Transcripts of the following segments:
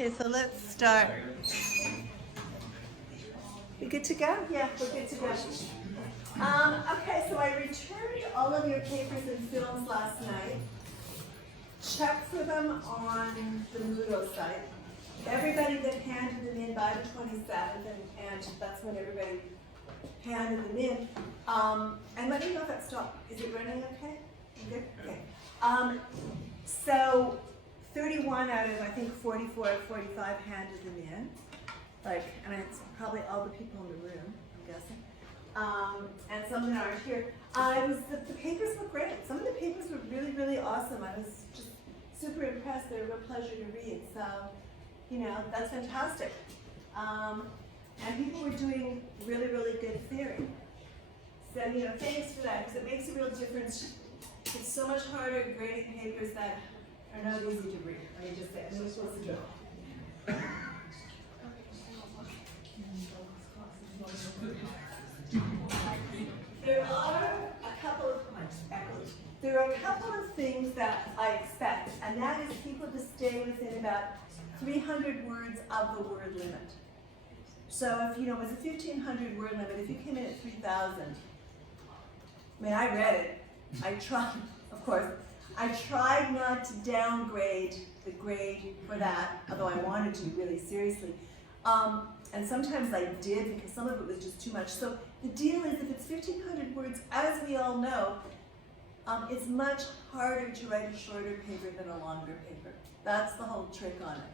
Okay, so let's start. We good to go? Yeah, we're good to go. Okay, so I returned all of your papers and films last night. Check for them on the Moodle site. Everybody that handed them in by the 27th, and that's when everybody handed them in. And let me know if that stopped. Is it running okay? You good? Okay. So 31 out of, I think, 44 or 45 handed them in. And it's probably all the people in the room, I'm guessing. And some that aren't here. The papers were great. Some of the papers were really, really awesome. I was just super impressed. They're a real pleasure to read. So, that's fantastic. And people were doing really, really good theory. So, thanks for that, because it makes a real difference. It's so much harder grading papers that are not easy to read. Let me just say, no supposed to do. There are a couple of things that I expect, and that is people to stay within about 300 words of the word limit. So if, it was a 1,500 word limit, if you came in at 3,000, I read it. I tried, of course. I tried not to downgrade the grade for that, although I wanted to really seriously. And sometimes I did, because some of it was just too much. So the deal is, if it's 1,500 words, as we all know, it's much harder to write a shorter paper than a longer paper. That's the whole trick on it.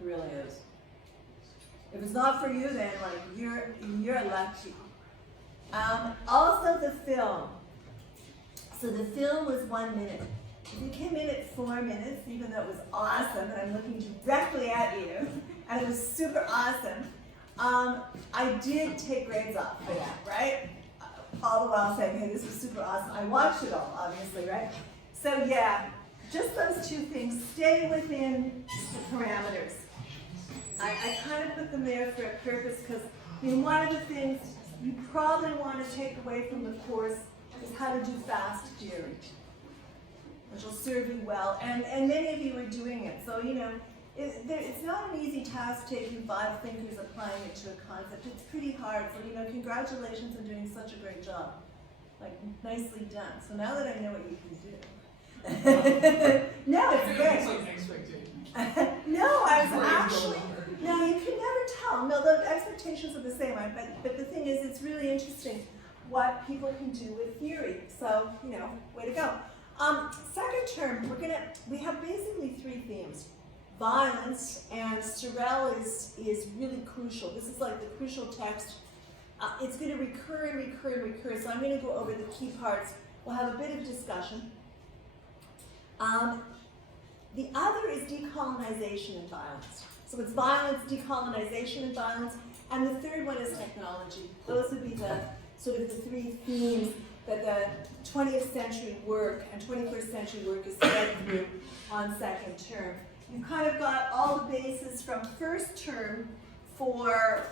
It really is. If it's not for you, then you're lucky. Also the film. So the film was 1 minute. If you came in at 4 minutes, even though it was awesome, and I'm looking directly at you, and it was super awesome, I did take grades off for that, right? All the while saying, hey, this was super awesome. I watched it all, obviously, right? So yeah, just those two things. Stay within the parameters. I kind of put them there for a purpose, because one of the things you probably want to take away from the course is how to do fast theory, which will serve you well, and many of you are doing it. So, it's not an easy task taking 5 thinkers applying it to a concept. It's pretty hard, so, congratulations on doing such a great job. Nicely done. So now that I know what you can do. No, it's great. No, I was actually, no, you can never tell. No, the expectations are the same, but the thing is, it's really interesting what people can do with theory. So, way to go. Second term, we have basically 3 themes. Violence, and Sorel is really crucial. This is like the crucial text. It's going to recur and recur and recur, so I'm going to go over the key parts. We'll have a bit of discussion. The other is decolonization and violence. So it's violence, decolonization, and violence. And the third one is technology. Those would be the sort of the 3 themes that the 20th century work and 21st century work is spread through on second term. You've kind of got all the bases from first term for,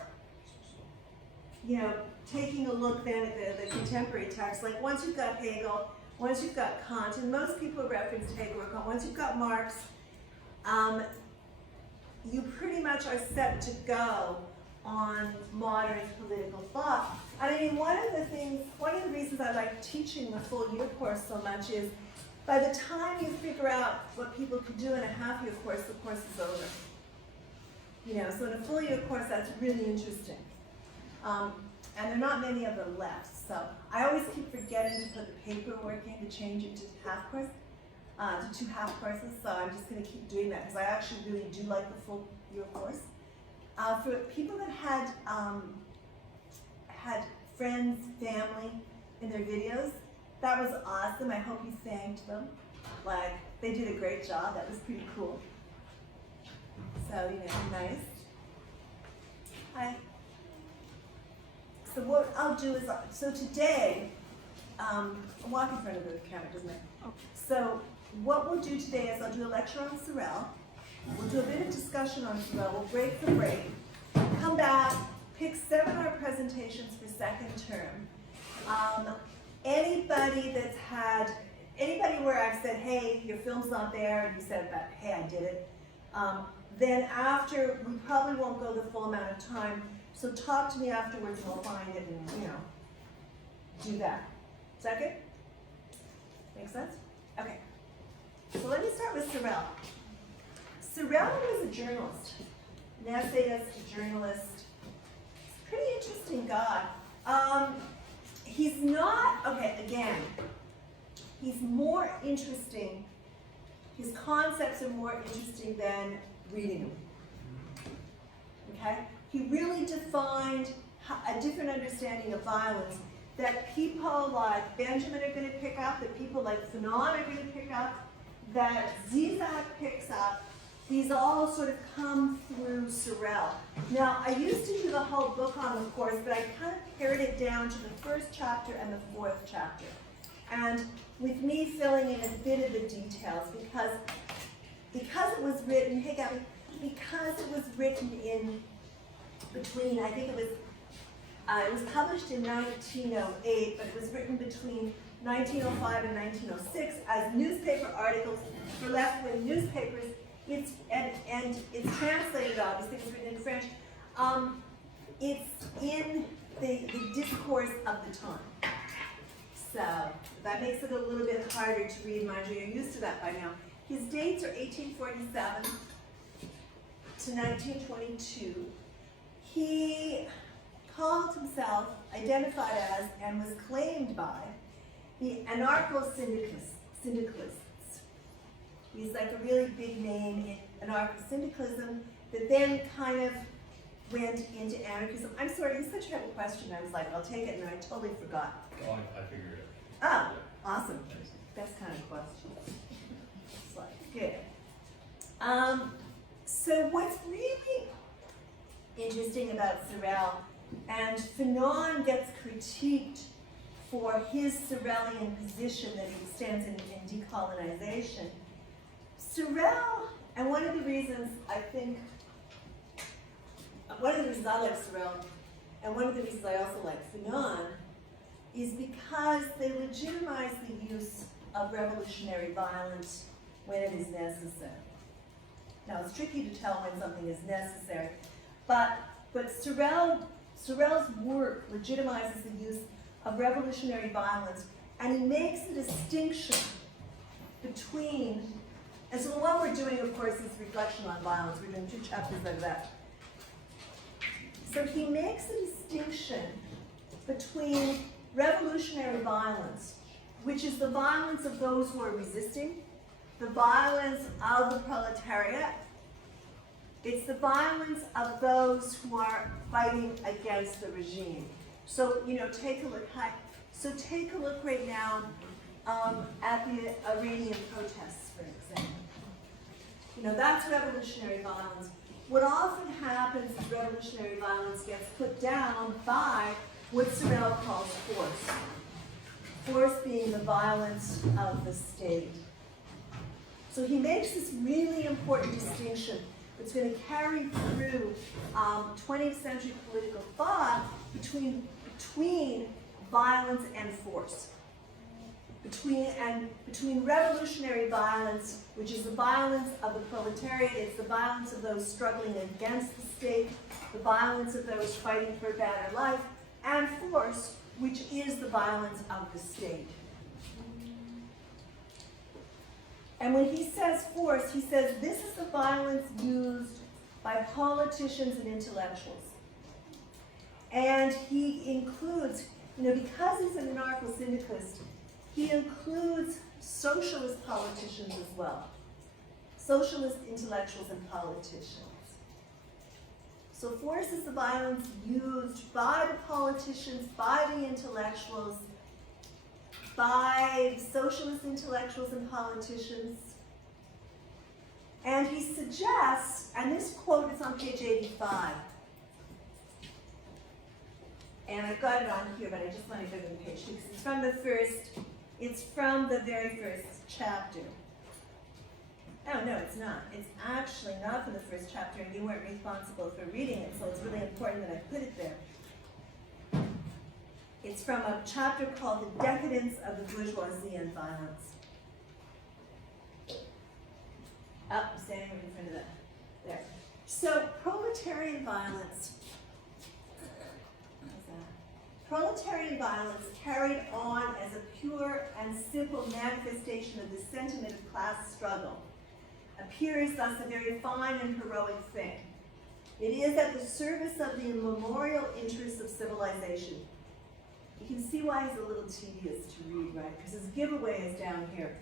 taking a look then at the contemporary text. Like once you've got Hegel, once you've got Kant, and most people reference Hegel or Kant, once you've got Marx, you pretty much are set to go on modern political thought. And one of the reasons I like teaching the full year course so much is, by the time you figure out what people could do in a half-year course, the course is over. So in a full year course, that's really interesting. And there are not many of them left. So I always keep forgetting to put the paperwork in to change it to half course, to 2 half courses. So I'm just going to keep doing that, because I actually really do like the full year course. For people that had friends, family in their videos, that was awesome. I hope you thanked them. They did a great job. That was pretty cool. So, nice. Hi. So what I'll do is, so today, I'm walking in front of the camera, doesn't it? Oh. So what we'll do today is I'll do a lecture on Sorel. We'll do a bit of discussion on Sorel. We'll break for break. Come back, pick seminar presentations for second term. Anybody where I've said, hey, your film's not there, and you said, hey, I did it, then after, we probably won't go the full amount of time, so talk to me afterwards and we'll find it and, do that. Is that good? Make sense? Okay. So let me start with Sorel. Sorel was a journalist, an essayist, a journalist. Pretty interesting guy. He's not, okay, again, he's more interesting, his concepts are more interesting than reading them. Okay? He really defined a different understanding of violence that people like Benjamin are going to pick up, that people like Fanon are going to pick up, that Zizek picks up. These all sort of come through Sorel. Now, I used to do the whole book on the course, but I kind of pared it down to the first chapter and the fourth chapter. And with me filling in a bit of the details, because it was written, hey Gabby, because it was written in between, I think it was published in 1908, but it was written between 1905 and 1906 as newspaper articles for left-wing newspapers. It's translated, obviously, it's written in French. It's in the discourse of the time. So that makes it a little bit harder to read, mind you. You're used to that by now. His dates are 1847 to 1922. He called himself, identified as, and was claimed by the anarcho-syndicalists. He's like a really big name in anarcho-syndicalism that then kind of went into anarchism. I'm sorry, you said you had a question. I was like, I'll take it, and I totally forgot. Oh, I figured it. Oh, awesome. Best kind of question. It's like, good. So what's really interesting about Sorel, and Fanon gets critiqued for his Sorelian position that he stands in decolonization. Sorel, and one of the reasons I like Sorel, and one of the reasons I also like Fanon, is because they legitimize the use of revolutionary violence when it is necessary. Now, it's tricky to tell when something is necessary, but Sorel's work legitimizes the use of revolutionary violence, and he makes a distinction between, and so what we're doing, of course, is reflection on violence. We're doing 2 chapters of that. So he makes a distinction between revolutionary violence, which is the violence of those who are resisting, the violence of the proletariat. It's the violence of those who are fighting against the regime. So, take a look. So take a look right now at the Iranian protests, for example. That's revolutionary violence. What often happens is revolutionary violence gets put down by what Sorel calls force. Force being the violence of the state. So he makes this really important distinction that's going to carry through 20th century political thought between violence and force. Between revolutionary violence, which is the violence of the proletariat, it's the violence of those struggling against the state, the violence of those fighting for a better life, and force, which is the violence of the state. And when he says force, he says this is the violence used by politicians and intellectuals. And he includes, because he's an anarcho-syndicalist, he includes socialist politicians as well. Socialist intellectuals and politicians. So force is the violence used by the politicians, by the intellectuals, by socialist intellectuals and politicians. And he suggests, and this quote is on page 85, and I've got it on here, but I just want to go to the page because it's from the very first chapter. Oh, no, it's not. It's actually not from the first chapter, and you weren't responsible for reading it, so it's really important that I put it there. It's from a chapter called The Decadence of the Bourgeoisie and Violence. Oh, I'm standing right in front of that. There. So proletarian violence, proletarian violence carried on as a pure and simple manifestation of the sentiment of class struggle appears thus a very fine and heroic thing. It is at the service of the immemorial interests of civilization. You can see why it's a little tedious to read, right? Because his giveaway is down here.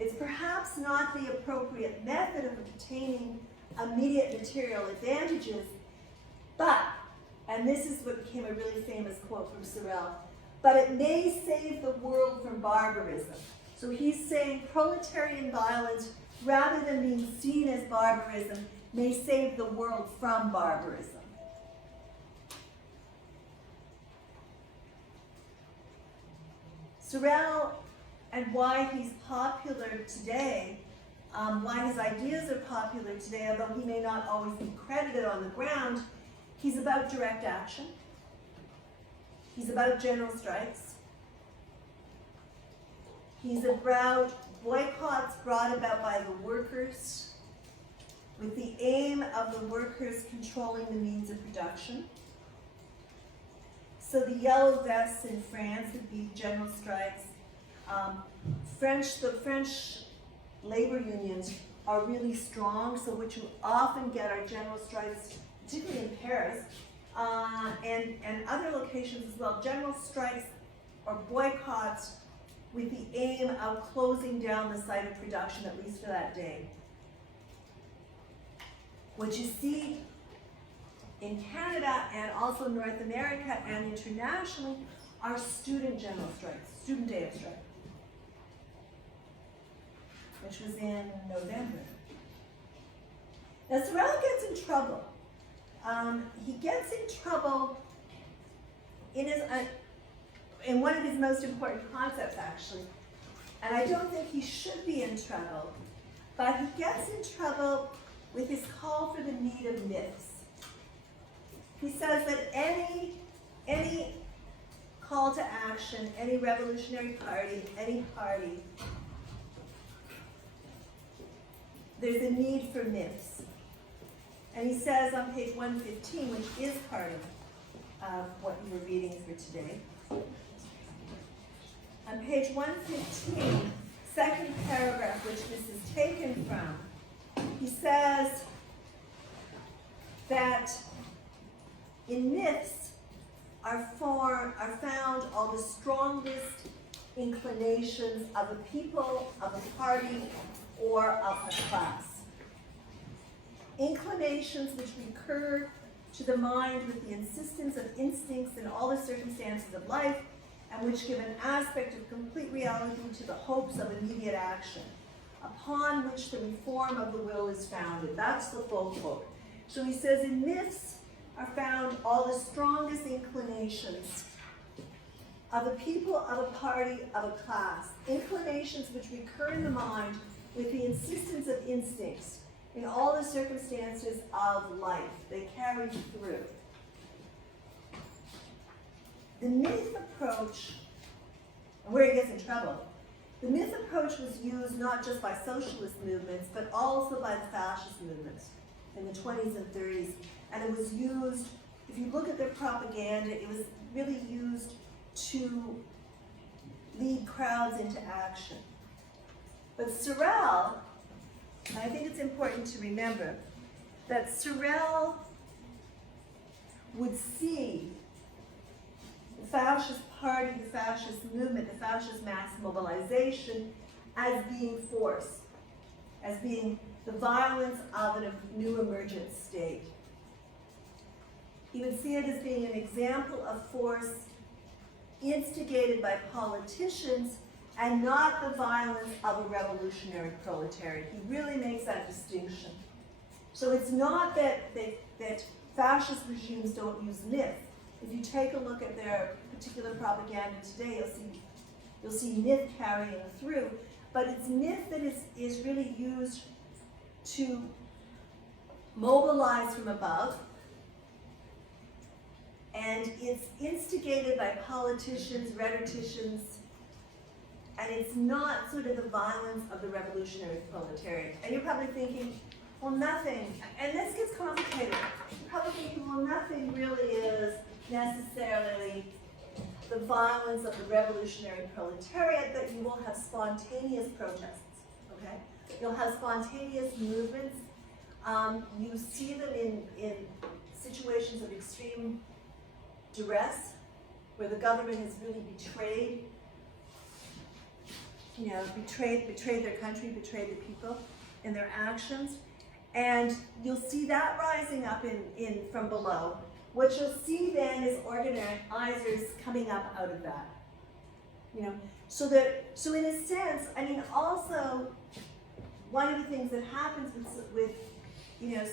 It's perhaps not the appropriate method of obtaining immediate material advantages, but, and this is what became a really famous quote from Sorel, but it may save the world from barbarism. So he's saying proletarian violence, rather than being seen as barbarism, may save the world from barbarism. Sorel, and why he's popular today, why his ideas are popular today, although he may not always be credited on the ground, he's about direct action. He's about general strikes. He's about boycotts brought about by the workers with the aim of the workers controlling the means of production. So the yellow vests in France would be general strikes. The French labor unions are really strong, so what you often get are general strikes, particularly in Paris, and other locations as well. General strikes or boycotts with the aim of closing down the site of production, at least for that day. What you see in Canada and also North America and internationally are student general strikes, student day of strike, which was in November. Now Sorel gets in trouble. He gets in trouble in one of his most important concepts, actually. And I don't think he should be in trouble, but he gets in trouble with his call for the need of myths. He says that any call to action, any revolutionary party, any party, there's a need for myths. And he says on page 115, which is part of what you were reading for today, on page 115, second paragraph, which this is taken from, he says that in myths are found all the strongest inclinations of a people, of a party, or of a class. Inclinations which recur to the mind with the insistence of instincts in all the circumstances of life, and which give an aspect of complete reality to the hopes of immediate action, upon which the reform of the will is founded. That's the full quote. So he says, in myths are found all the strongest inclinations of a people, of a party, of a class. Inclinations which recur in the mind with the insistence of instincts in all the circumstances of life. They carry through. The myth approach, and where he gets in trouble, the myth approach was used not just by socialist movements, but also by the fascist movements in the 20s and 30s. And it was used, if you look at their propaganda, it was really used to lead crowds into action. But Sorel, and I think it's important to remember, that Sorel would see the fascist party, the fascist movement, the fascist mass mobilization as being force, as being the violence of a new emergent state. He would see it as being an example of force instigated by politicians and not the violence of a revolutionary proletariat. He really makes that distinction. So it's not that fascist regimes don't use myth. If you take a look at their particular propaganda today, you'll see myth carrying through. But it's myth that is really used to mobilize from above, and it's instigated by politicians, rhetoricians, and it's not sort of the violence of the revolutionary proletariat. And you're probably thinking, well, nothing, and this gets complicated. Public thinking, well, nothing really is necessarily the violence of the revolutionary proletariat, but you will have spontaneous protests, okay? You'll have spontaneous movements. You see them in situations of extreme duress, where the government has really betrayed, betrayed their country, betrayed the people in their actions. And you'll see that rising up in from below. What you'll see then is organizers coming up out of that. So in a sense, I mean, also one of the things that happens with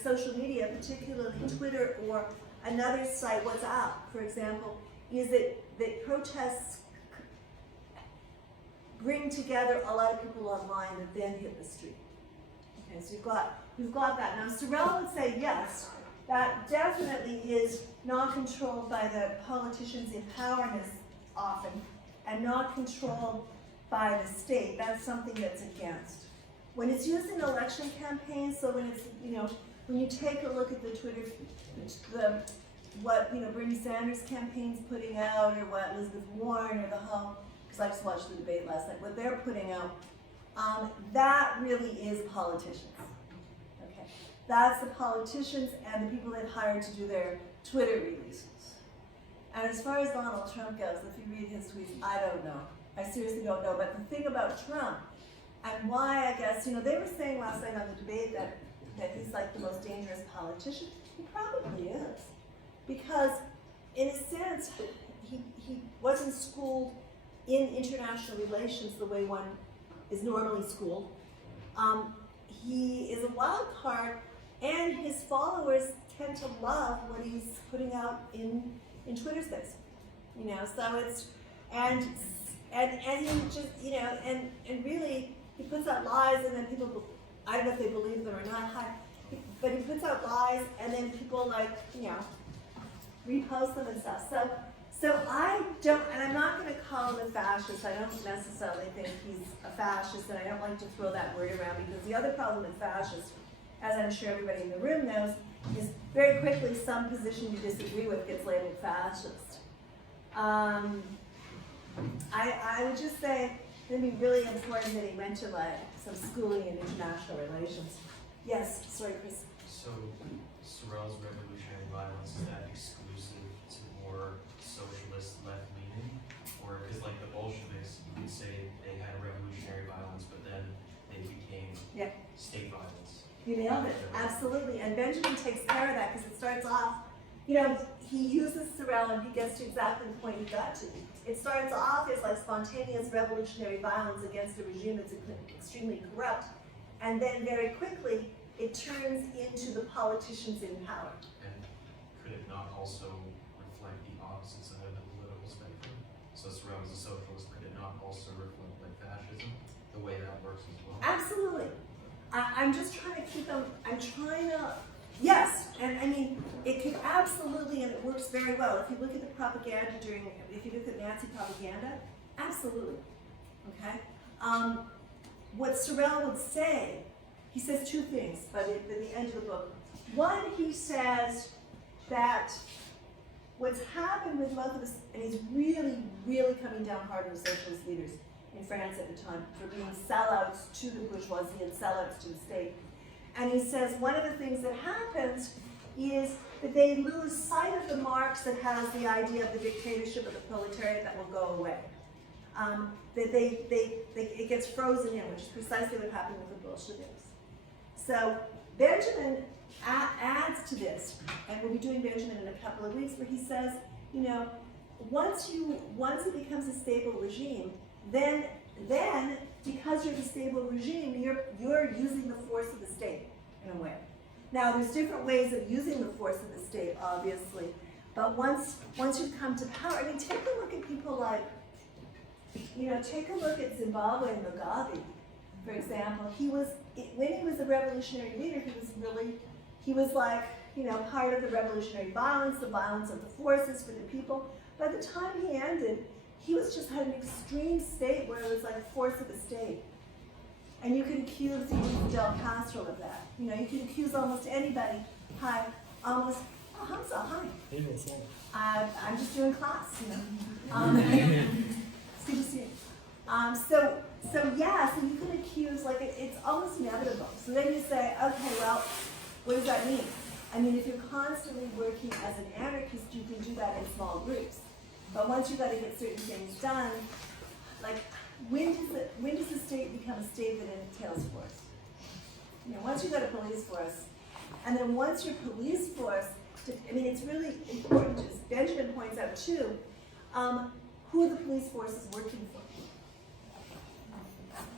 social media, particularly Twitter or another site, WhatsApp, for example, is that protests bring together a lot of people online that then hit the street. Okay, so you've got that. Now, Sorel would say yes, that definitely is not controlled by the politicians in power often, and not controlled by the state. That's something that's against. When it's used in election campaigns, so when it's, when you take a look at the Twitter, what Bernie Sanders campaign's putting out, or what Elizabeth Warren, or the whole, because I just watched the debate last night, what they're putting out, that really is politicians. Okay, that's the politicians and the people they've hired to do their Twitter releases. And as far as Donald Trump goes, if you read his tweets, I don't know. I seriously don't know. But the thing about Trump, and why I guess, they were saying last night on the debate that he's like the most dangerous politician. He probably is. Because in a sense, he wasn't schooled in international relations the way one is normally schooled. He is a wild card, and his followers tend to love what he's putting out in Twitter space. So it's, and he just, and really, he puts out lies, and then people, I don't know if they believe them or not, but he puts out lies, and then people repost them and stuff. So I don't, and I'm not going to call him a fascist. I don't necessarily think he's a fascist, and I don't like to throw that word around, because the other problem with fascist, as I'm sure everybody in the room knows, is very quickly some position you disagree with gets labeled fascist. I would just say it'd be really important that he went to some schooling in international relations. Yes, sorry, Chris. So Sorel's revolutionary violence, is that exclusive to more socialist left-leaning? Or, because like the Bolsheviks, you could say they had a revolutionary violence, but then they became state violence. You nailed it, absolutely. And Benjamin takes care of that, because it starts off, he uses Sorel and he gets to exactly the point he got to. It starts off as like spontaneous revolutionary violence against a regime that's extremely corrupt, and then very quickly it turns into the politicians in power. And could it not also reflect the opposite side of the political spectrum? So Sorel was a socialist, could it not also reflect like fascism, the way that works as well? Absolutely. I'm just trying to keep them, yes, and I mean, it could absolutely, and it works very well. If you look at the propaganda if you look at Nazi propaganda, absolutely, okay? What Sorel would say, he says two things by the end of the book. One, he says that what's happened with both of us, and he's really, really coming down hard on the socialist leaders in France at the time for being sellouts to the bourgeoisie and sellouts to the state. And he says one of the things that happens is that they lose sight of the Marx that has the idea of the dictatorship of the proletariat that will go away. That it gets frozen in, which is precisely what happened with the Bolsheviks. So Benjamin adds to this, and we'll be doing Benjamin in a couple of weeks, where he says, once it becomes a stable regime, then because you're the stable regime, you're using the force of the state in a way. Now, there's different ways of using the force of the state, obviously, but once you come to power, I mean, take a look at people like, take a look at Zimbabwe and Mugabe, for example. When he was a revolutionary leader, he was like, part of the revolutionary violence, the violence of the forces for the people. By the time he ended, he was just had an extreme state where it was like force of the state. And you can accuse even Fidel Castro of that. You know, you can accuse almost anybody. Hi, almost, oh, Hamza, hi. Hey, what's up? I'm just doing class, you know. It's good to see you. So yeah, so you can accuse, like, it's almost inevitable. So then you say, okay, well, what does that mean? I mean, if you're constantly working as an anarchist, you can do that in small groups. But once you've got to get certain things done, like, when does the state become a state that entails force? You know, once you've got a police force, and then once your police force, I mean, it's really important, as Benjamin points out too, who are the police forces working for?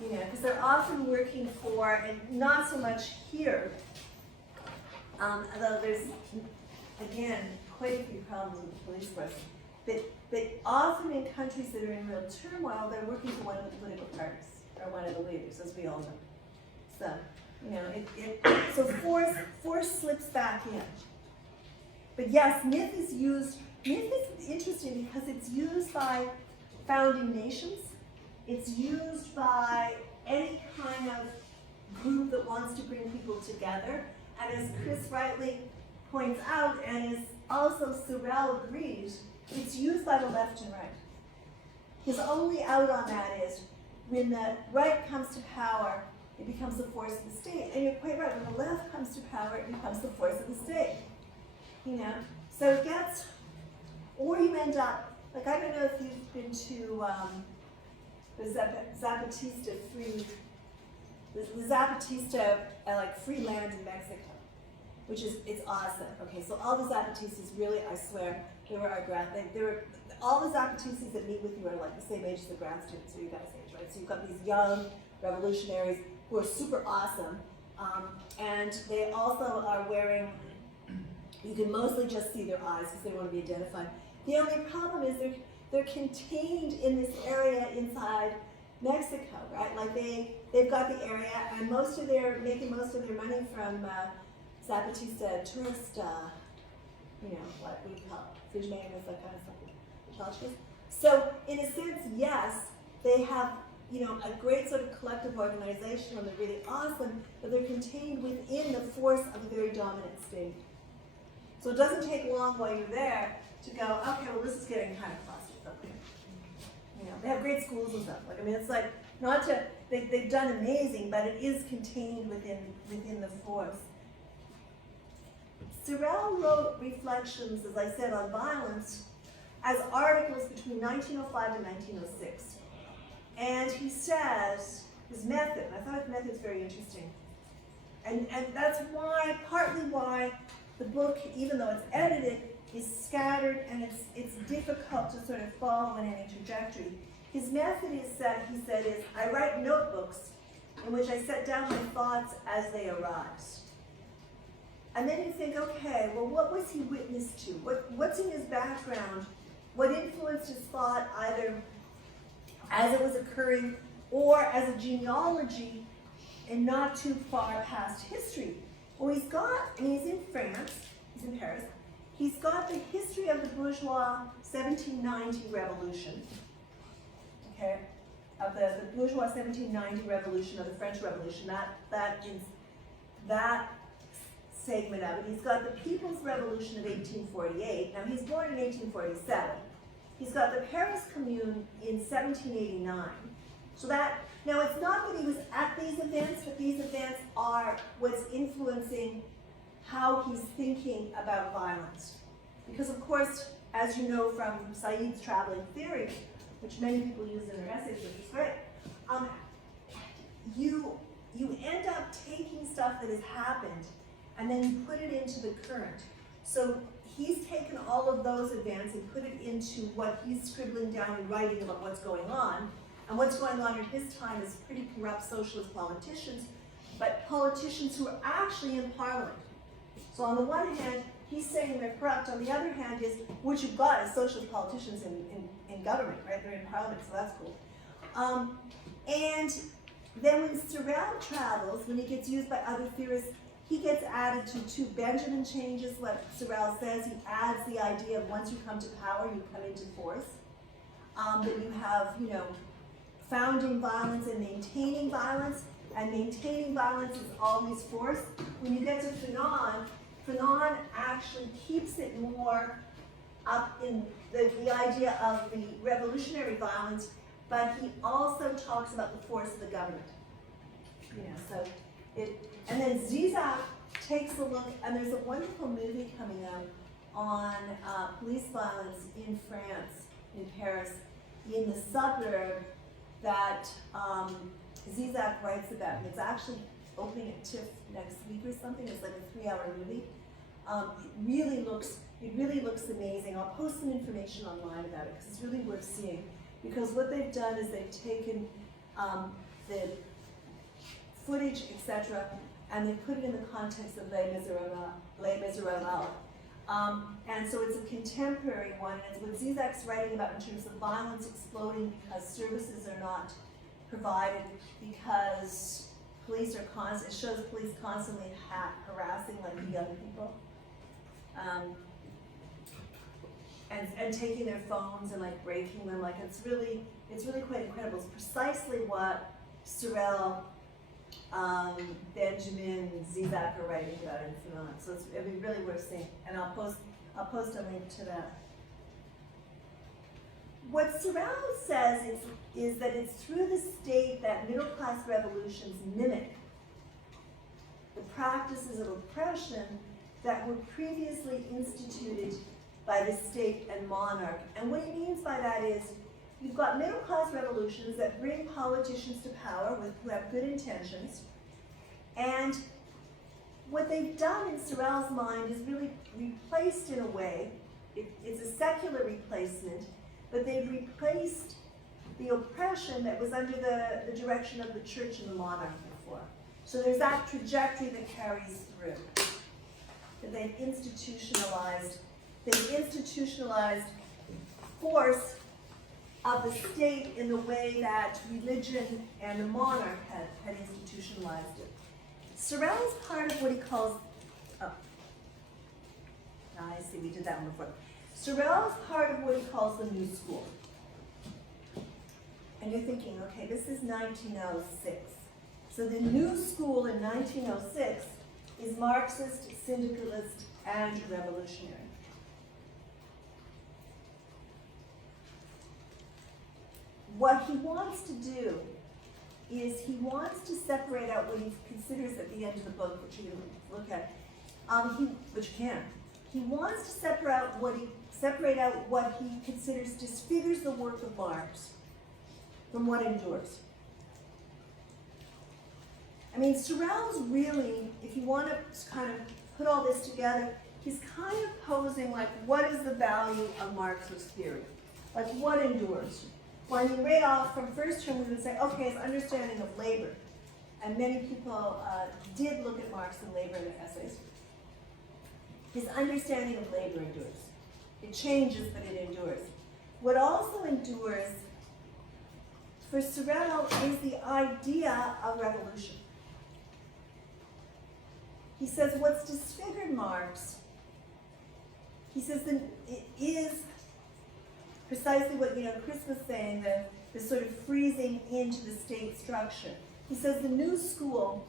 You know, because they're often working for, and not so much here, although there's, again, quite a few problems with the police force, but often in countries that are in real turmoil, they're working for one of the political parties, or one of the leaders, as we all know. So, you know, so force slips back in. But yes, myth is interesting because it's used by founding nations. It's used by any kind of group that wants to bring people together. And as Chris rightly points out, and as also Sorel agrees, it's used by the left and right. His only out on that is when the right comes to power, it becomes the force of the state. And you're quite right, when the left comes to power, it becomes the force of the state. You know, so it gets, or you end up, like, I don't know if you've been to the Zapatista free land in Mexico, which is, it's awesome. Okay, so all the Zapatistas really, I swear, they were all the Zapatistas that meet with you are like the same age as the grad students, or you guys' age, right? So you've got these young revolutionaries who are super awesome, and they also are wearing, you can mostly just see their eyes because they want to be identified. The only problem is they're contained in this area inside Mexico, right? Like they've got the area, and making most of their money from Zapatista tourist, you know, what we call fridge magnets, that kind of stuff. So in a sense, yes, they have, you know, a great sort of collective organization, and they're really awesome, but they're contained within the force of a very dominant state. So it doesn't take long while you're there to go, okay, well, this is getting kind of claustrophobic. You know, they have great schools and stuff. Like, I mean, it's like, not to, they've done amazing, but it is contained within the force. Sorel wrote Reflections, as I said, on violence as articles between 1905 and 1906. And he says, his method, I thought his method is very interesting. And that's why, partly why, the book, even though it's edited, is scattered, and it's difficult to sort of follow in any trajectory. His method is that, he said, is I write notebooks in which I set down my thoughts as they arise. And then you think, okay, well, what was he witness to? What's in his background? What influenced his thought either as it was occurring or as a genealogy and not too far past history? Well, he's in France, he's in Paris. He's got the history of the bourgeois 1790 revolution, okay, of the bourgeois 1790 revolution, of the French Revolution, that segment of it. He's got the People's Revolution of 1848. Now, he's born in 1847. He's got the Paris Commune in 1789. So that, now it's not that he was at these events, but these events are what's influencing how he's thinking about violence. Because of course, as you know from Said's traveling theory, which many people use in their essays, which is great, you end up taking stuff that has happened and then you put it into the current. So he's taken all of those events and put it into what he's scribbling down and writing about what's going on. And what's going on in his time is pretty corrupt socialist politicians, but politicians who are actually in parliament. So on the one hand, he's saying they're corrupt. On the other hand is, what you've got is socialist politicians in government, right? They're in parliament, so that's cool. And then when Sorel travels, when he gets used by other theorists, he gets added to two. Benjamin changes what Sorel says. He adds the idea of once you come to power, you come into force. That you have, you know, founding violence and maintaining violence. and maintaining violence is always force. When you get to Fanon, Fanon actually keeps it more up in the idea of the revolutionary violence, but he also talks about the force of the government. You know, so and then Zizek takes a look, and there's a wonderful movie coming out on police violence in France, in Paris, in the suburb that Zizek writes about. And it's actually opening at TIFF next week or something. It's like a 3-hour movie. It really looks amazing. I'll post some information online about it because it's really worth seeing. Because what they've done is they've taken the footage, etc., and they put it in the context of Les Miserables. And so it's a contemporary one, and it's what Zizek's writing about in terms of violence exploding because services are not provided, because police are it shows police constantly harassing like the young people. And taking their phones and like breaking them, like it's really quite incredible. It's precisely what Sorel, Benjamin, Zizek are writing about in Fanon. So it'd be really worth seeing, and I'll post a link to that. What Sorel says is that it's through the state that middle class revolutions mimic the practices of oppression that were previously instituted by the state and monarch. And what he means by that is, you've got middle class revolutions that bring politicians to power who have good intentions, and what they've done in Sorel's mind is really replaced in a way, it's a secular replacement, but they've replaced the oppression that was under the direction of the church and the monarch before. So there's that trajectory that carries through, that they've institutionalized force of the state in the way that religion and the monarch had institutionalized it. Sorel's part of what he calls, I see, we did that one before. Sorel's part of what he calls the New School. And you're thinking, okay, this is 1906. So the New School in 1906 is Marxist, syndicalist, and revolutionary. What he wants to do is he wants to separate out what he considers at the end of the book, which you can look at, which you can. He wants to separate out what he considers disfigures the work of Marx from what endures. I mean, Sorel's really, if you want to kind of put all this together, he's kind of posing like, what is the value of Marxist theory? Like, what endures? Well, I mean, right off from first term, we would say, okay, his understanding of labor. And many people did look at Marx and labor in their essays. His understanding of labor endures. It changes, but it endures. What also endures for Sorel is the idea of revolution. He says what's disfigured Marx, he says that it is precisely what Chris was saying, the sort of freezing into the state structure. He says the New School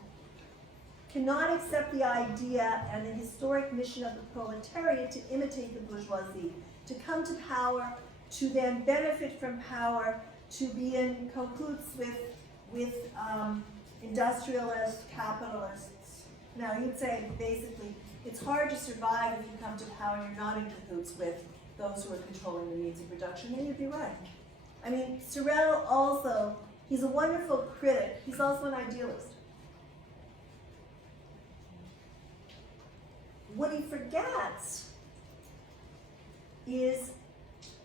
cannot accept the idea and the historic mission of the proletariat to imitate the bourgeoisie, to come to power, to then benefit from power, to be in cahoots with industrialists, capitalists. Now, he'd say basically, it's hard to survive if you come to power and you're not in cahoots with those who are controlling the means of production, and you'd be right. I mean, Sorel also, he's a wonderful critic, he's also an idealist. What he forgets is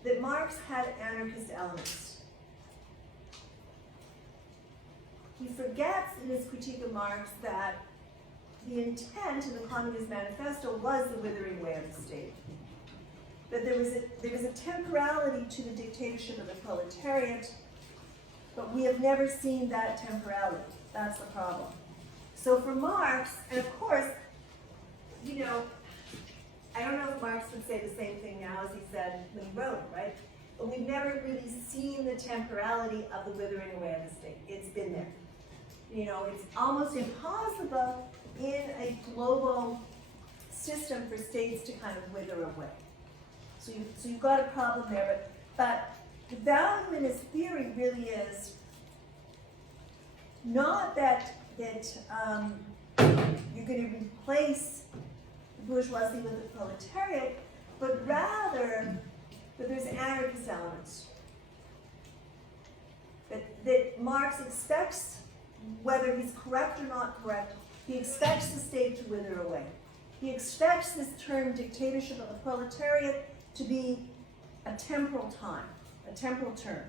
that Marx had anarchist elements. He forgets in his critique of Marx that the intent in the Communist Manifesto was the withering away of the state. That there was a temporality to the dictatorship of the proletariat, but we have never seen that temporality. That's the problem. So for Marx, and of course, I don't know if Marx would say the same thing now as he said when he wrote it, right? But we've never really seen the temporality of the withering away of the state. It's been there. You know, it's almost impossible in a global system for states to kind of wither away. So you've got a problem there, but the value in his theory really is not that you're going to replace the bourgeoisie with the proletariat, but rather that there's anarchist elements. That Marx expects, whether he's correct or not correct, he expects the state to wither away. He expects this term dictatorship of the proletariat to be a temporal time, a temporal term.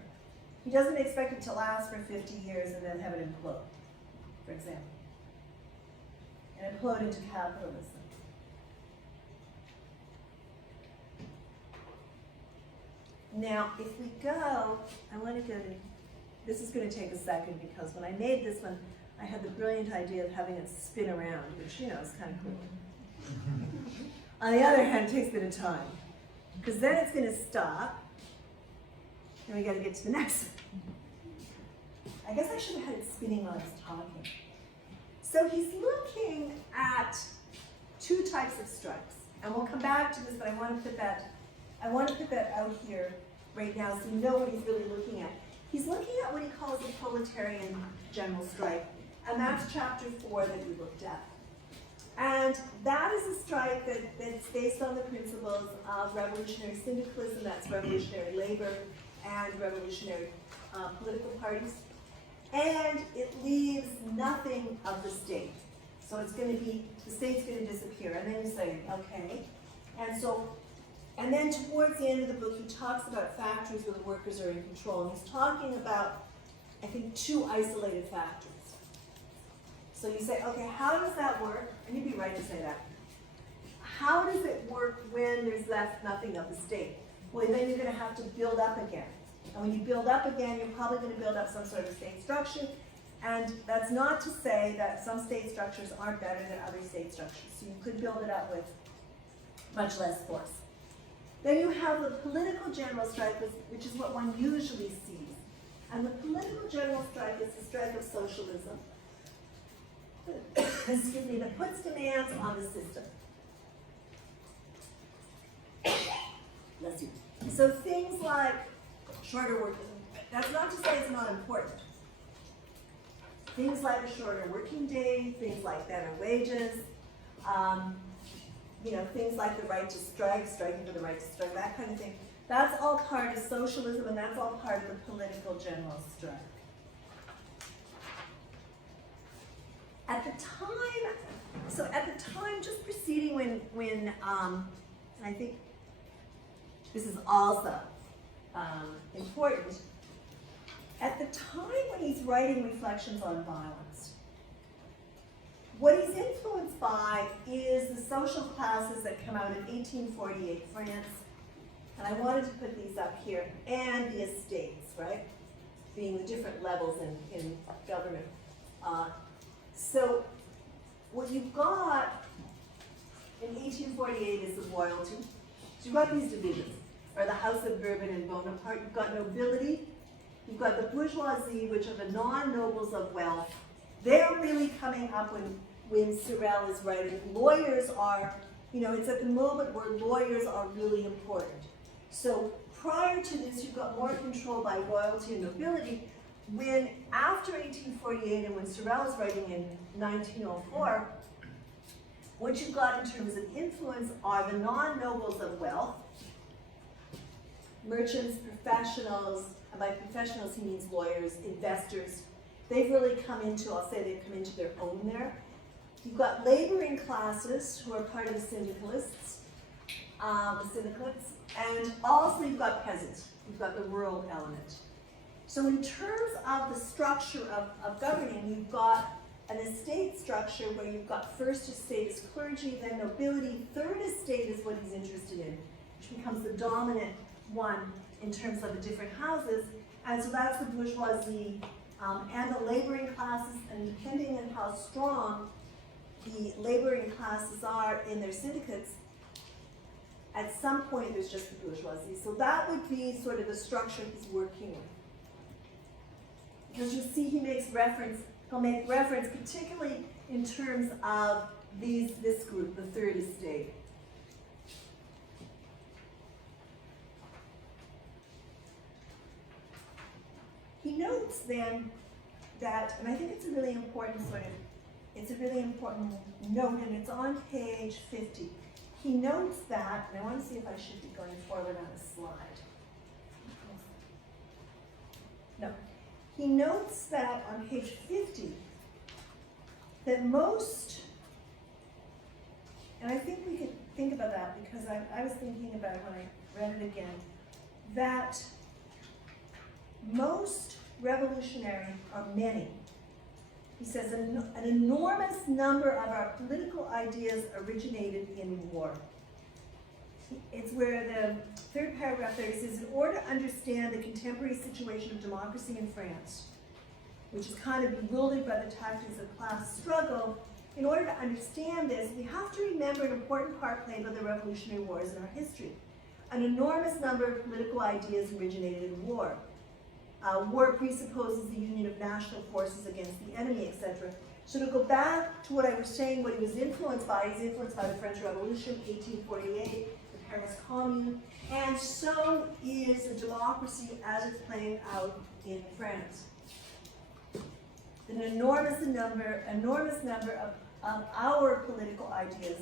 He doesn't expect it to last for 50 years and then have it implode, for example. And implode into capitalism. Now, if we go, I want to go to, this is going to take a second because when I made this one, I had the brilliant idea of having it spin around, which, you know, is kind of cool. On the other hand, it takes a bit of time, because then it's going to stop, and we got to get to the next one. I guess I should have had it spinning while I was talking. So he's looking at two types of strikes, and we'll come back to this, but I want to put that out here right now so you know what he's really looking at. He's looking at what he calls the proletarian general strike, and that's chapter 4 that we looked at. And that is a strike that's based on the principles of revolutionary syndicalism, that's revolutionary labor and revolutionary political parties. And it leaves nothing of the state. So it's going to be, the state's going to disappear. And then you say, okay. And then towards the end of the book, he talks about factories where the workers are in control. And he's talking about, I think, 2 isolated factories. So you say, okay, how does that work? And you'd be right to say that. How does it work when there's left nothing of the state? Well, then you're going to have to build up again. And when you build up again, you're probably going to build up some sort of state structure. And that's not to say that some state structures aren't better than other state structures. So you could build it up with much less force. Then you have the political general strike, which is what one usually sees. And the political general strike is the strike of socialism. Excuse me, that puts demands on the system. Bless you. So things like shorter working, that's not to say it's not important. Things like a shorter working day, things like better wages, you know, things like the right to strike, striking for the right to strike, that kind of thing. That's all part of socialism, and that's all part of the political general strike. At the time, just preceding when and I think this is also important, at the time when he's writing Reflections on Violence, what he's influenced by is the social classes that come out in 1848 France, and I wanted to put these up here, and the estates, right? Being the different levels in government. So what you've got in 1848 is the royalty. So you've got these divisions, or the House of Bourbon and Bonaparte. You've got nobility. You've got the bourgeoisie, which are the non-nobles of wealth. They're really coming up when Sorel is writing. Lawyers are, you know, it's at the moment where lawyers are really important. So prior to this, you've got more control by royalty and nobility. When, after 1848 and when Sorel is writing in 1904, what you've got in terms of influence are the non-nobles of wealth, merchants, professionals, and by professionals he means lawyers, investors. They've really come into, I'll say they've come into their own there. You've got laboring classes who are part of the syndicalists, and also you've got peasants. You've got the rural element. So in terms of the structure of governing, you've got an estate structure where you've got first estate is clergy, then nobility, third estate is what he's interested in, which becomes the dominant one in terms of the different houses. And so that's the bourgeoisie and the laboring classes, and depending on how strong the laboring classes are in their syndicates, at some point there's just the bourgeoisie. So that would be sort of the structure he's working with. Because you see he makes reference he'll make reference, particularly in terms of this group, the third estate. He notes then that, and I think it's a really important note, and it's on page 50. He notes that, and I want to see if I should be going forward on a slide. No. He notes that on page 50, that most, and I think we could think about that because I was thinking about it when I read it again, that most revolutionary, or many, he says, an enormous number of our political ideas originated in war. It's where the third paragraph there, he says, in order to understand the contemporary situation of democracy in France, which is kind of bewildered by the tactics of class struggle, in order to understand this, we have to remember an important part played by the Revolutionary Wars in our history. An enormous number of political ideas originated in war. War presupposes the union of national forces against the enemy, etc. So to go back to what I was saying, what he was influenced by, he's influenced by the French Revolution, 1848, the Paris Commune, and so is the democracy as it's playing out in France. An enormous number of our political ideas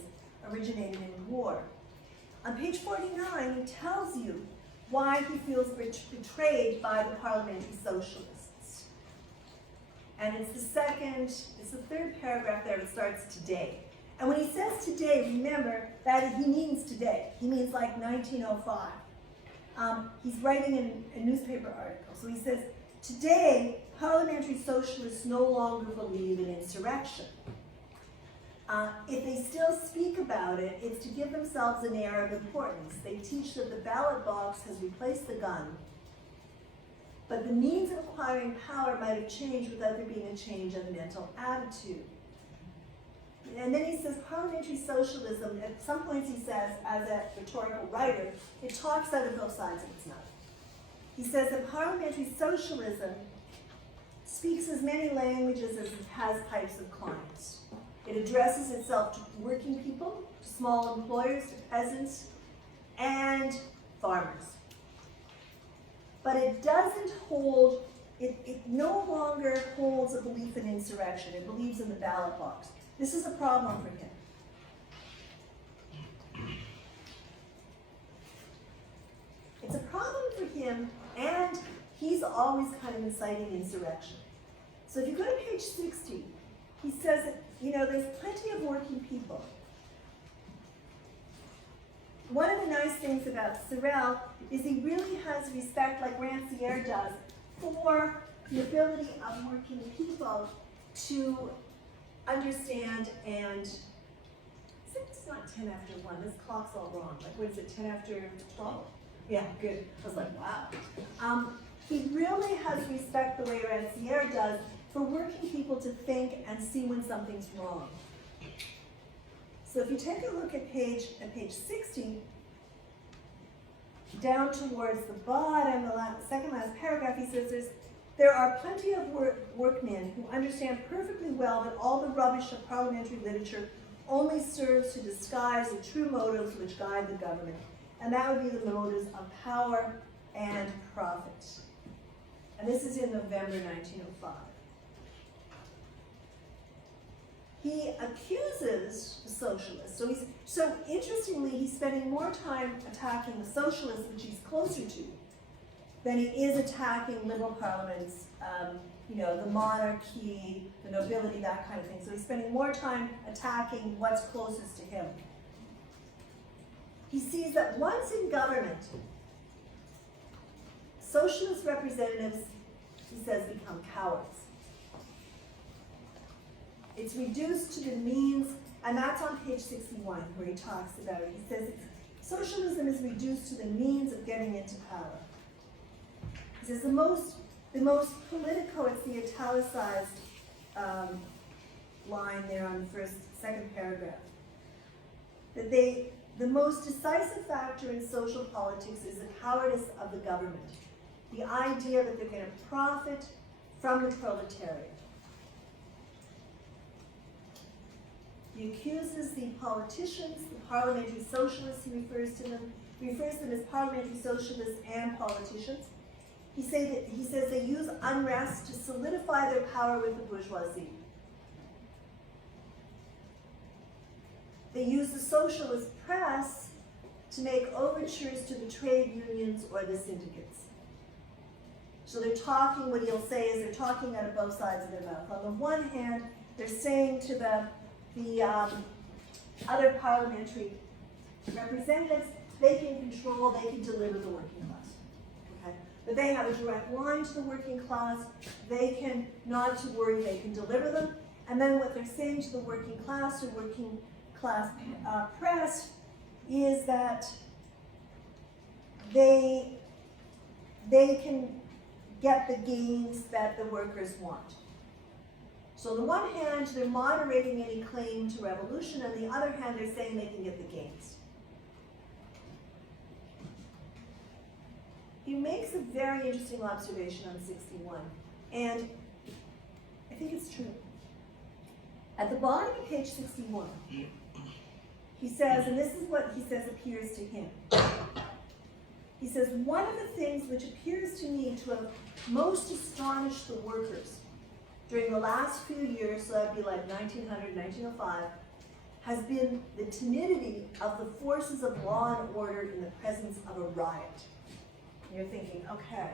originated in war. On page 49, he tells you why he feels betrayed by the parliamentary socialists. And it's the third paragraph there, it starts today. And when he says today, remember that he means today. He means like 1905. He's writing in a newspaper article. So he says, today, parliamentary socialists no longer believe in insurrection. If they still speak about it, it's to give themselves an air of importance. They teach that the ballot box has replaced the gun, but the means of acquiring power might have changed without there being a change in mental attitude. And then he says parliamentary socialism, at some points he says, as a rhetorical writer, it talks out of both sides of its mouth. He says that parliamentary socialism speaks as many languages as it has types of clients. It addresses itself to working people, to small employers, to peasants, and farmers. But it doesn't hold, it no longer holds a belief in insurrection. It believes in the ballot box. This is a problem for him. It's a problem for him, and he's always kind of inciting insurrection. So if you go to page 60, he says that, there's plenty of working people. One of the nice things about Sorel is he really has respect, like Rancière does, for the ability of working people to understand and, it's not 10 after 1, this clock's all wrong. Like, what is it, 10 after 12? Yeah, good. I was like, wow. He really has respect the way Rancière does for working people to think and see when something's wrong. So if you take a look at page 60, down towards the bottom, the second last paragraph, he says there are plenty of workmen who understand perfectly well that all the rubbish of parliamentary literature only serves to disguise the true motives which guide the government, and that would be the motives of power and profit. And this is in November 1905. He accuses the socialists. So interestingly, he's spending more time attacking the socialists, which he's closer to, than he is attacking liberal parliaments, the monarchy, the nobility, that kind of thing. So he's spending more time attacking what's closest to him. He sees that once in government, socialist representatives, he says, become cowards. It's reduced to the means, and that's on page 61 where he talks about it. He says socialism is reduced to the means of getting into power. He says the most political, it's the italicized line there on the second paragraph, that the most decisive factor in social politics is the cowardice of the government. The idea that they're going to profit from the proletariat. He accuses the politicians, the parliamentary socialists, he refers to them as parliamentary socialists and politicians. He says they use unrest to solidify their power with the bourgeoisie. They use the socialist press to make overtures to the trade unions or the syndicates. So they're talking, what he'll say is they're talking out of both sides of their mouth. On the one hand, they're saying to the other parliamentary representatives, they can control, they can deliver the working class. Okay? But they have a direct line to the working class. They can, not to worry, they can deliver them. And then what they're saying to the working class or working class press is that they can get the gains that the workers want. So on the one hand, they're moderating any claim to revolution. On the other hand, they're saying they can get the gains. He makes a very interesting observation on 61, and I think it's true. At the bottom of page 61, he says, and this is what he says appears to him. He says, one of the things which appears to me to have most astonished the workers during the last few years, so that'd be like 1900, 1905, has been the timidity of the forces of law and order in the presence of a riot. And you're thinking, okay,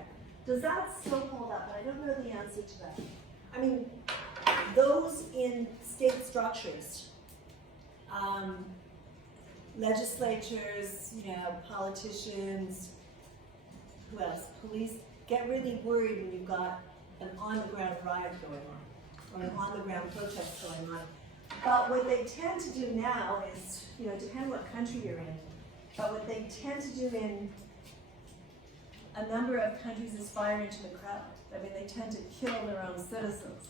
does that still hold up? And I don't know the answer to that. I mean, those in state structures, legislatures, politicians, who else? Police get really worried when you've got an on-the-ground riot going on, or an on-the-ground protest going on. But what they tend to do now is, depending what country you're in, but what they tend to do in a number of countries is fire into the crowd. I mean, they tend to kill their own citizens,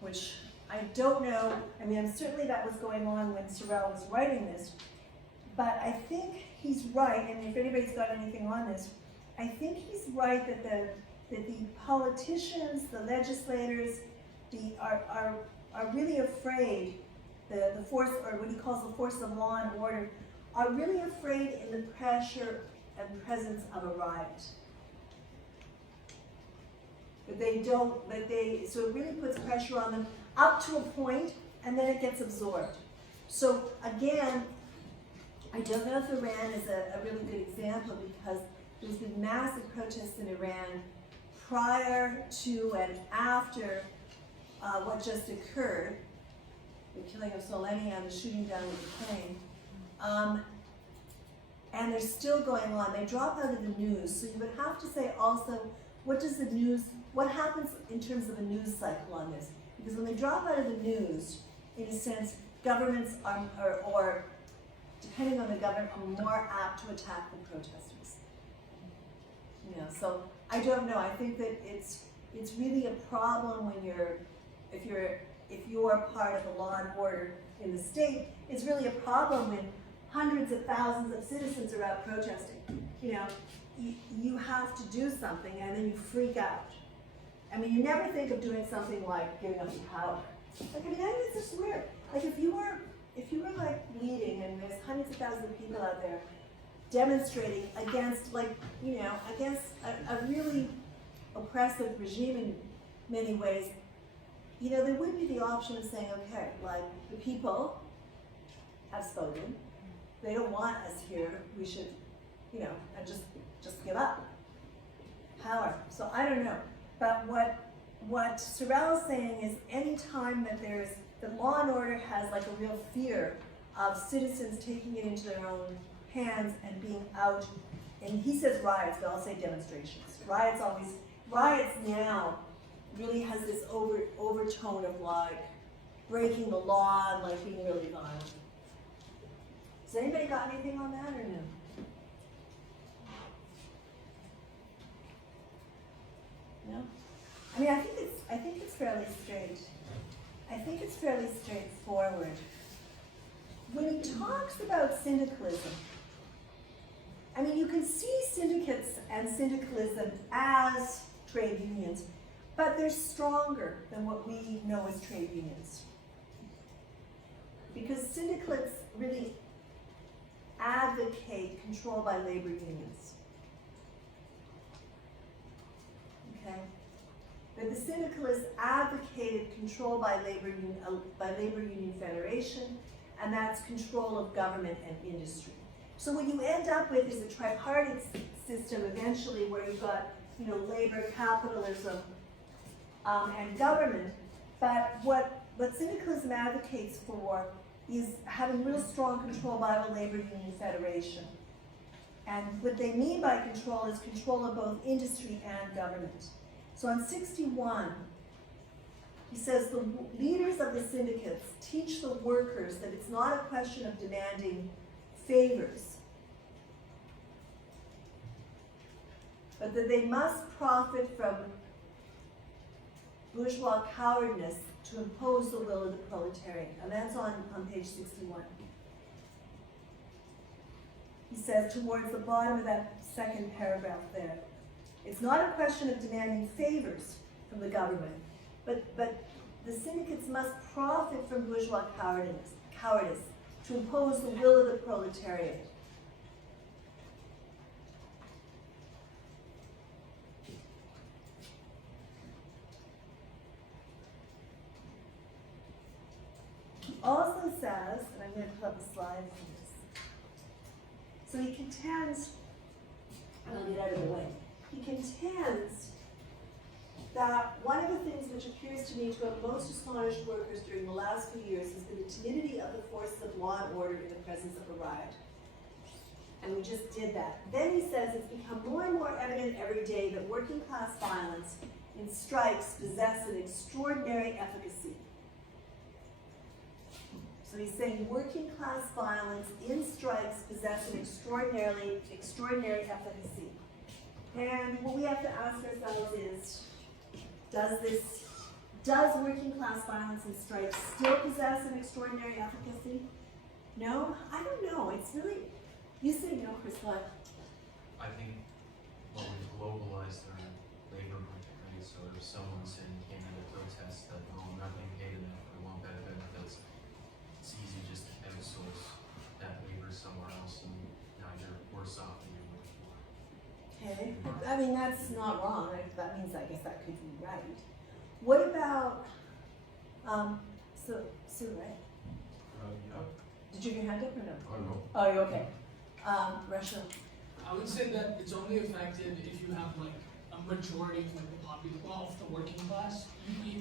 which I don't know. I mean, certainly that was going on when Sorel was writing this, but I think he's right, and if anybody's got anything on this, I think he's right that the politicians, the legislators, are really afraid, the force, or what he calls the force of law and order, are really afraid in the pressure and presence of a riot. So it really puts pressure on them up to a point, and then it gets absorbed. So again, I don't know if Iran is a really good example, because there's been massive protests in Iran prior to and after what just occurred, the killing of Soleimani and the shooting down of the plane. And they're still going on. They drop out of the news. So you would have to say also, what happens in terms of a news cycle on this? Because when they drop out of the news, in a sense, governments or depending on the government, are more apt to attack the protesters. So I don't know. I think that it's really a problem when if you're part of the law and order in the state. It's really a problem when hundreds of thousands of citizens are out protesting. You have to do something, and then you freak out. I mean, you never think of doing something like giving up your power. Like, I mean, it's just weird. Like, if you were like leading, and there's hundreds of thousands of people out there demonstrating against, against a really oppressive regime in many ways, there would be the option of saying, okay, like, the people have spoken. They don't want us here. We should, and just give up power. So I don't know. But what Sorel is saying is, any time that that law and order has like a real fear of citizens taking it into their own hands and being out, and he says riots, but I'll say demonstrations. Riots now really has this overtone of like breaking the law and like being really violent. Has anybody got anything on that or no? No? I mean, I think it's fairly straight. I think it's fairly straightforward. When he talks about syndicalism, I mean, you can see syndicates and syndicalism as trade unions, but they're stronger than what we know as trade unions. because syndicalists really advocate control by labor unions. Okay? But the syndicalists advocated control by labor union federation, and that's control of government and industry. So what you end up with is a tripartite system eventually where you've got, labor, capitalism, and government. But what syndicalism advocates for is having real strong control by the labor union federation. And what they mean by control is control of both industry and government. So on 61, he says the leaders of the syndicates teach the workers that it's not a question of demanding favors, but that they must profit from bourgeois cowardice to impose the will of the proletariat. And that's on page 61. He says towards the bottom of that second paragraph there, it's not a question of demanding favors from the government, but the syndicates must profit from bourgeois cowardice to impose the will of the proletariat. He also says, and I'm going to put up a slide for this. So he contends, and I'll get out of the way. He contends that one of the things which appears to me to have most astonished workers during the last few years has been the timidity of the forces of law and order in the presence of a riot. And we just did that. Then he says it's become more and more evident every day that working class violence in strikes possess an extraordinary efficacy. So he's saying working class violence in strikes possess an extraordinary efficacy. And what we have to ask ourselves is, does working class violence in strikes still possess an extraordinary efficacy? No? I don't know. It's really, you say no, Chris, what? I think, well, we've globalized our labor market, right? So if someone's in Canada protest that, oh, I'm not being paid enough, or want better benefits, it's easy just to outsource that labor somewhere else, and now you're worse off than you were before. Okay. I mean, that's not wrong. That means, I guess, that could be right. What about, Sue, right? Yeah. Did you have your hand up or no? Oh, no. Oh, you're okay. Russia. I would say that it's only effective if you have like a majority of like the population, well, of the working class.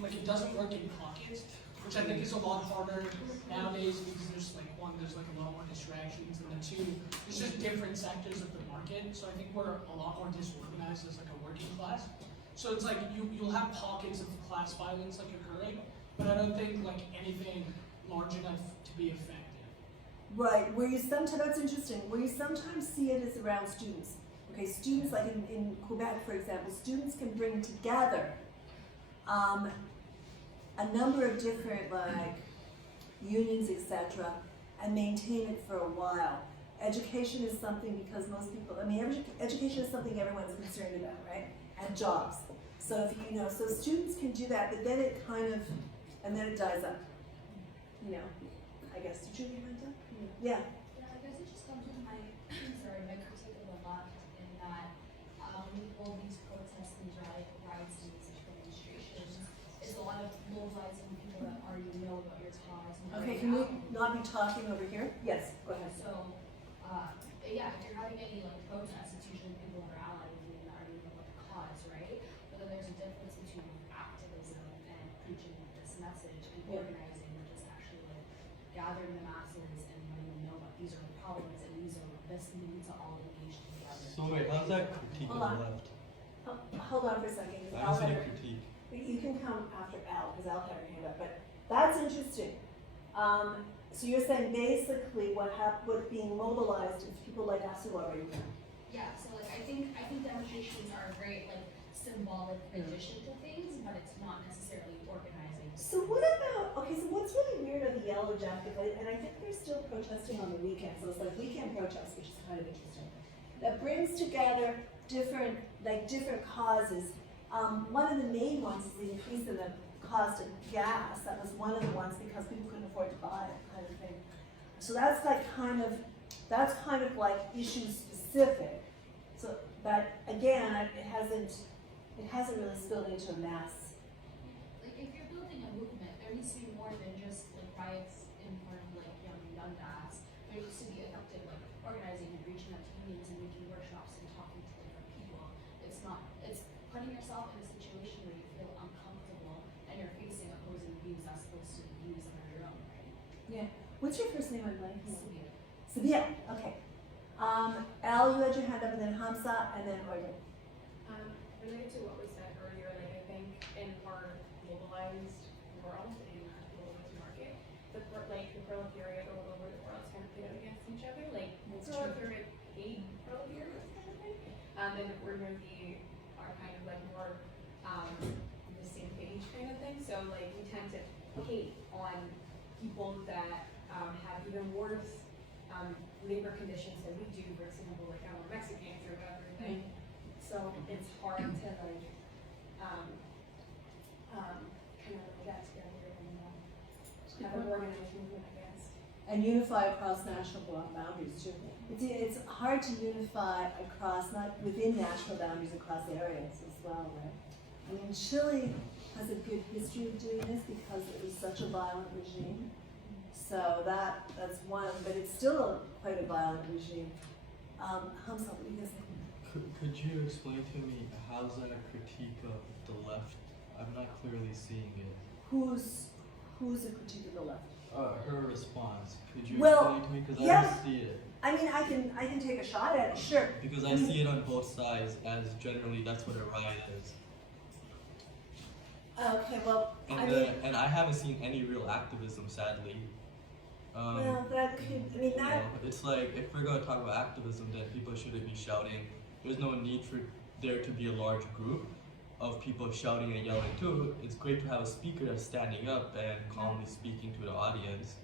Like it doesn't work in pockets, which I think is a lot harder nowadays because there's like a lot more distractions, and then two, there's just different sectors of the market. So I think we're a lot more disorganized as like a working class. So it's like you'll have pockets of class violence like occurring, but I don't think like anything large enough to be effective. Right, where you sometimes, that's interesting, where you sometimes see it is around students. Okay, students, like in Quebec, for example, students can bring together a number of different, like, unions, etc., and maintain it for a while. Education is something because most people, I mean, education is something everyone's concerned about, right? And jobs. So if you know, so students can do that, but then it kind of, and then it dies up. You know, I guess. Did you hear that? Yeah. Yeah, I guess it just comes with my my critique of the left in that all these protests and riots and such demonstrations is a lot of mobilizing people that already know about your cause. Okay, can we not be talking over here? Yes, go ahead. So, yeah, if you're having any like protests, it's usually people that are allied with you that already know about the cause, right? But then there's a difference between activism and preaching this message and organizing, which is actually like gathering the masses and letting them know that these are the problems and these are this needs to all engage together. So wait, how's that critique Hold on on. the left? Hold on for a second. 'Cause I Al don't see had a her- critique. You can come after Al, because Al had her hand up, but that's interesting. So you're saying basically what's being mobilized is people like us who already know. Yeah, so like I think demonstrations are a great like symbolic addition to things, but it's not necessarily organizing. So what about, okay, so what's really weird are the yellow jackets, and I think they're still protesting on the weekend, so it's like weekend protests, which is kind of interesting. That brings together different causes. One of the main ones is the increase in the cost of gas, that was one of the ones because people couldn't afford to buy it, kind of thing. So that's like that's kind of like issue specific. So, but again, it hasn't really spilled into a mass. Like, if you're building a movement, there needs to be more than just like riots in front of like young Dundas. There needs to be effective like organizing and reaching out to unions and making workshops and talking to different people. It's putting yourself in a situation where you feel uncomfortable and you're facing opposing views as opposed to views that are your own, right? Yeah. What's your first name? I'm blanking. Severe. Sabia. Okay. Al, you had your hand up, and then Hamza, and then Organ. Related to what was said earlier, like I think in our mobilized world, in our globalized market, the proletariat all over the world is kind of pitted against each other. Like proletariat hate proletariat kind of thing. And the bourgeoisie are kind of like more the same page kind of thing. So like we tend to hate on people that have even worse labor conditions than we do, for example, like our Mexicans or whatever thing. So it's hard to like kind of like get together and have an organized movement, I guess. And unify across national boundaries too. It's hard to unify across, not within national boundaries, across areas as well, right? I mean, Chile has a good history of doing this because it was such a violent regime. So that's one, but it's still quite a violent regime. Hamza, what do you guys think? Could you explain to me how's that a critique of the left? I'm not clearly seeing it. Who's a critique of the left? Her response. Could you Well, explain to me? Because yeah. I don't see it. I mean, I can take a shot at it, sure. Because I see it on both sides as generally that's what a riot is. Okay, well, And I haven't seen any real activism, sadly. well, that could, I mean, that, It's like if we're going to talk about activism, then people shouldn't be shouting. There's no need for there to be a large group of people shouting and yelling too. It's great to have a speaker that's standing up and calmly speaking to the audience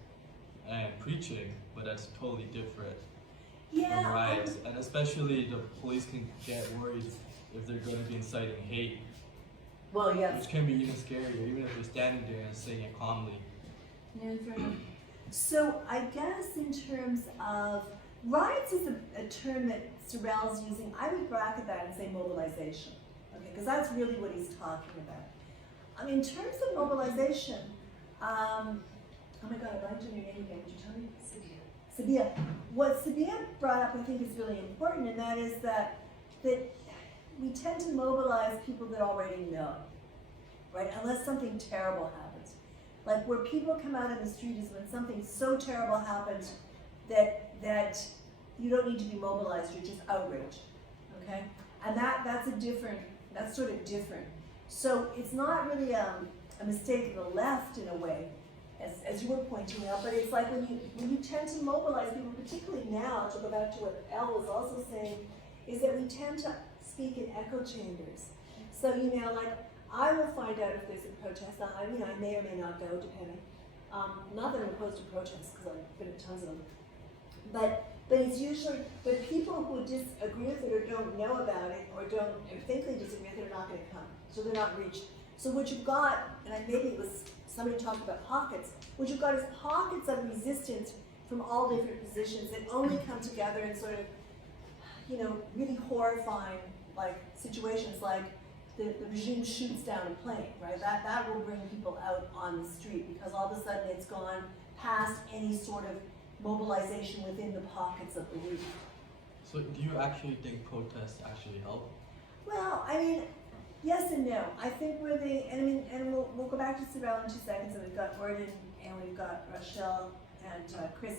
and preaching, but that's totally different yeah. from riots. And especially the police can get worried if they're going to be inciting hate, Well, yes. which can be even scarier, even if they're standing there and saying it calmly. Yeah, fair enough. So I guess in terms of riots is a term that Sorel's using. I would bracket that and say mobilization, okay, because that's really what he's talking about. I mean, in terms of mobilization, oh my God, I blanked on your name again. Would you tell me? Sabia. What Sabia brought up, I think, is really important, and that is that we tend to mobilize people that already know, right? Unless something terrible happens. Like where people come out in the street is when something so terrible happens that you don't need to be mobilized, you're just outraged, okay? And that's sort of different. So it's not really a mistake of the left in a way, as you were pointing out, but it's like when you tend to mobilize people, particularly now, to go back to what Elle was also saying, is that we tend to speak in echo chambers. So, like, I will find out if there's a protest. I may or may not go, depending. Not that I'm opposed to protests, because I've been at tons of them. But it's usually, but people who disagree with it or don't know about it or think they disagree with it are not going to come. So they're not reached. So what you've got, and maybe it was somebody talked about pockets, what you've got is pockets of resistance from all different positions that only come together in sort of, really horrifying, like, situations like the regime shoots down a plane, right? That will bring people out on the street because all of a sudden it's gone past any sort of mobilization within the pockets of belief. So do you actually think protests actually help? Well, I mean, yes and no. I think we'll go back to Sorel in 2 seconds, and we've got Gordon and we've got Rochelle and Chris.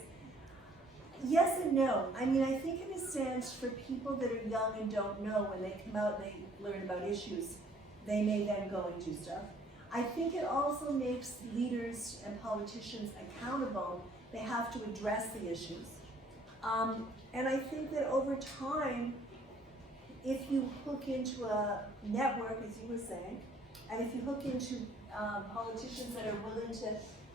Yes and no. I mean, I think in a sense for people that are young and don't know, when they come out and they learn about issues, they may then go and do stuff. I think it also makes leaders and politicians accountable. They have to address the issues. And I think that over time, if you hook into a network, as you were saying, and if you hook into politicians that are willing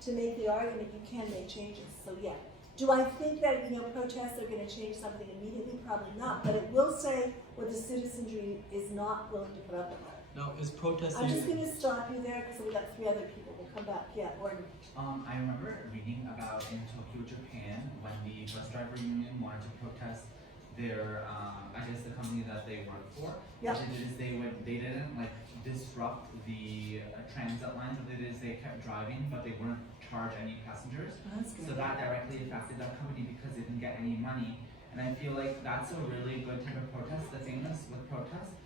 to make the argument, you can make changes. So yeah. Do I think that protests are going to change something immediately? Probably not. But it will say what the citizenry is not willing to put up with. Now, is protesting? I'm just gonna stop you there, because we got 3 other people, we'll come back, yeah, Gordon. I remember reading about in Tokyo, Japan, when the bus driver union wanted to protest their, I guess the company that they work for. Yeah. What they did is they didn't like disrupt the transit lines. What they did is they kept driving, but they wouldn't charge any passengers. That's good. So that directly affected that company because they didn't get any money. And I feel like that's a really good type of protest. The thing is with protests,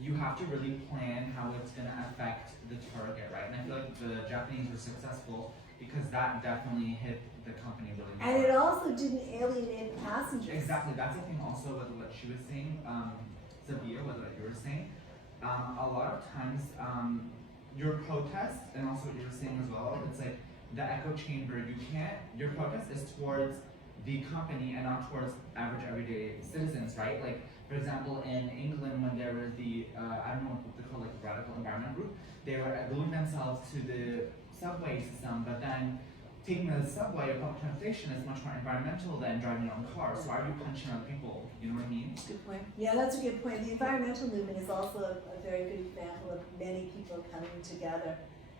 you have to really plan how it's gonna affect the target, right? And I feel like the Japanese were successful because that definitely hit the company really hard. And it also didn't alienate the passengers. Exactly, that's the thing also with what she was saying, Sabia, what you were saying. A lot of times, your protest, and also what you were saying as well, it's like the echo chamber, your protest is towards the company and not towards average everyday citizens, right? Like, for example, in England, when there was the, I don't know what they call, like, radical environment group, they were gluing themselves to the subway system, but then taking the subway or public transportation is much more environmental than driving your own car. So why are you punching other people? You know what I mean? Good point. Yeah, that's a good point. The environmental movement is also a very good example of many people coming together.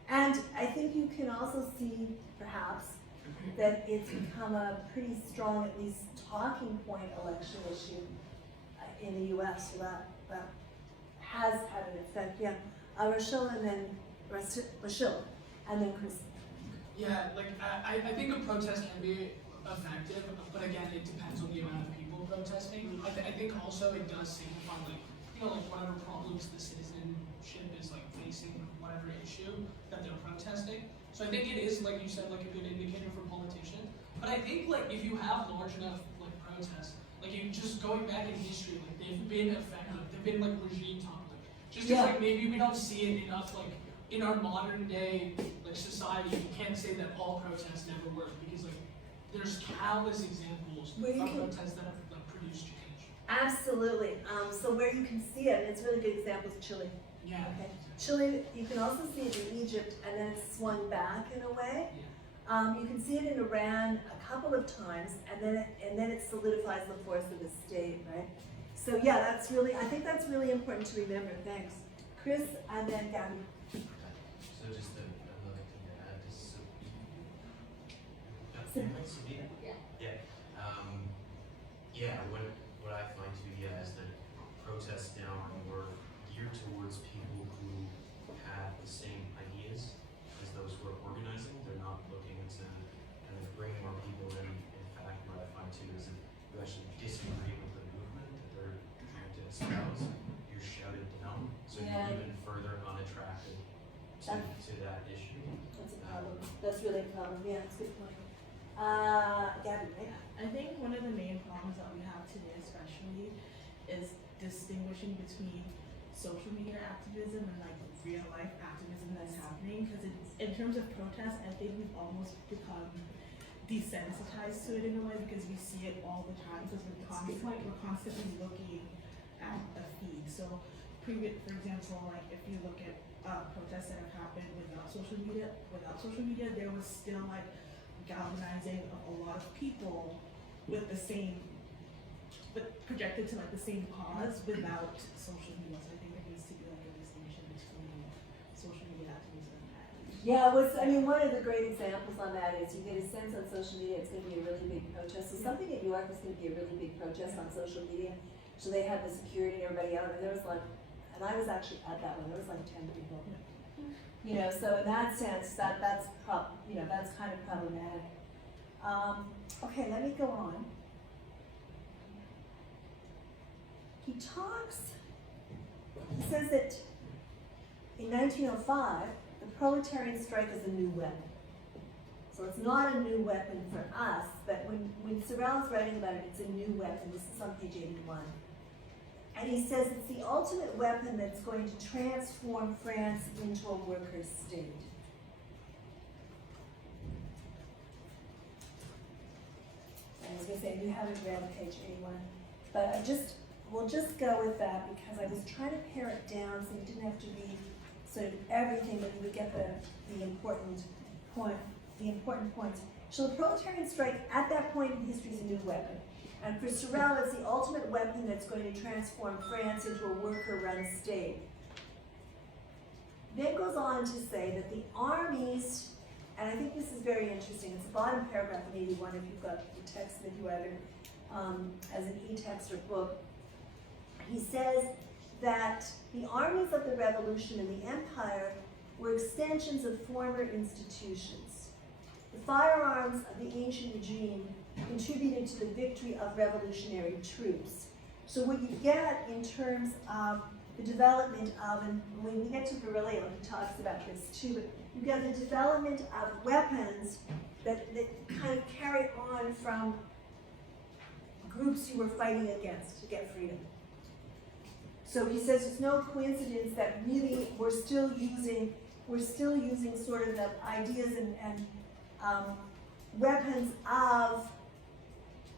And I think you can also see, perhaps, that it's become a pretty strong, at least talking point election issue in the US. So that has had an effect. Yeah. Rochelle and then Rochelle and then Chris. Yeah, like I think a protest can be effective, but again, it depends on the amount of people protesting. I think also it does signify like whatever problems the citizenship is like facing, whatever issue that they're protesting. So I think it is, like you said, like a good indicator for politicians. But I think like if you have large enough like protests, like you just going back in history, like they've been effective. They've been like regime toppling. Just because like maybe we don't see it enough like in our modern day like society, you can't say that all protests never work because like there's countless examples of protests that have like produced change. Absolutely. So where you can see it, and it's a really good example is Chile. Yeah. Okay. Chile, you can also see it in Egypt, and then it's swung back in a way. You can see it in Iran a couple of times, and then it solidifies the force of the state, right? So yeah, I think that's really important to remember. Thanks, Chris, and then Gabby. So just another thing to add is Sabina? Yeah. Yeah. Yeah, what I find too, is that protests now are more geared towards people who have the same ideas as those who are organizing. They're not looking to kind of bring more people in. In fact, what I find too is if you actually disagree with the movement that they're trying to espouse, you're shouted down, so Yeah. you're even further unattracted to that issue. That's a problem. That's really a problem. Yeah, that's a good point. Gabby, right? I think one of the main problems that we have today especially is distinguishing between social media activism and like real life activism that's happening, because it's in terms of protest, I think we've almost become desensitized to it in a way because we see it all the time because we're constantly looking at a feed. So for example, like if you look at protests that have happened without social media, there was still like galvanizing of a lot of people with the same, but projected to like the same cause without social media. So I think there needs to be like a distinction between social media activism and Yeah, one of the great examples on that is you get a sense on social media it's going to be a really big protest. So something in New York is going to be a really big protest on social media. So they had the security and everybody out, and there was like, and I was actually at that one. There was like 10 people. You know, so in that sense, that's kind of problematic. Okay, let me go on. He says that in 1905, the proletarian strike is a new weapon. So it's not a new weapon for us, but when Sorel is writing about it, it's a new weapon. This is on page 81. And he says it's the ultimate weapon that's going to transform France into a worker state. I was going to say, you haven't read page 81, but we'll just go with that because I was trying to pare it down so you didn't have to read sort of everything, but you would get the important points. So the proletarian strike at that point in history is a new weapon. And for Sorel, it's the ultimate weapon that's going to transform France into a worker-run state. then goes on to say that the armies, and I think this is very interesting, it's the bottom paragraph in 81 if you've got the text that you either as an e-text or book. He says that the armies of the revolution and the empire were extensions of former institutions. The firearms of the ancient regime contributed to the victory of revolutionary troops. So what you get in terms of the development of, and when we get to Virilio, he talks about this too, but you get the development of weapons that kind of carry on from groups you were fighting against to get freedom. So he says it's no coincidence that really we're still using sort of the ideas and weapons of,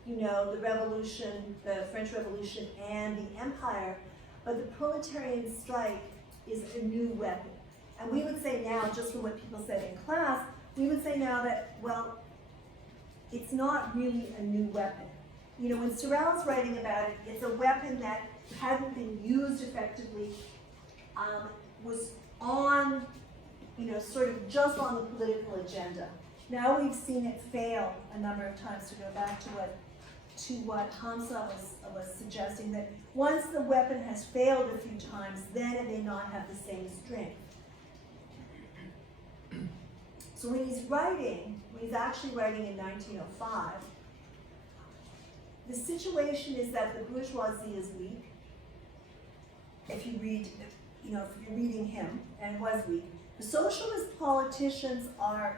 you know, the revolution, the French Revolution and the empire, but the proletarian strike is a new weapon. And we would say now, just from what people said in class, we would say now that, well, it's not really a new weapon. You know, when Sorel's writing about it, it's a weapon that hadn't been used effectively, was on, you know, sort of just on the political agenda. Now we've seen it fail a number of times, to go back to what Hamza was suggesting, that once the weapon has failed a few times, then it may not have the same strength. So when he's actually writing in 1905, the situation is that the bourgeoisie is weak. If you read, you know, if you're reading him, and was weak. The socialist politicians are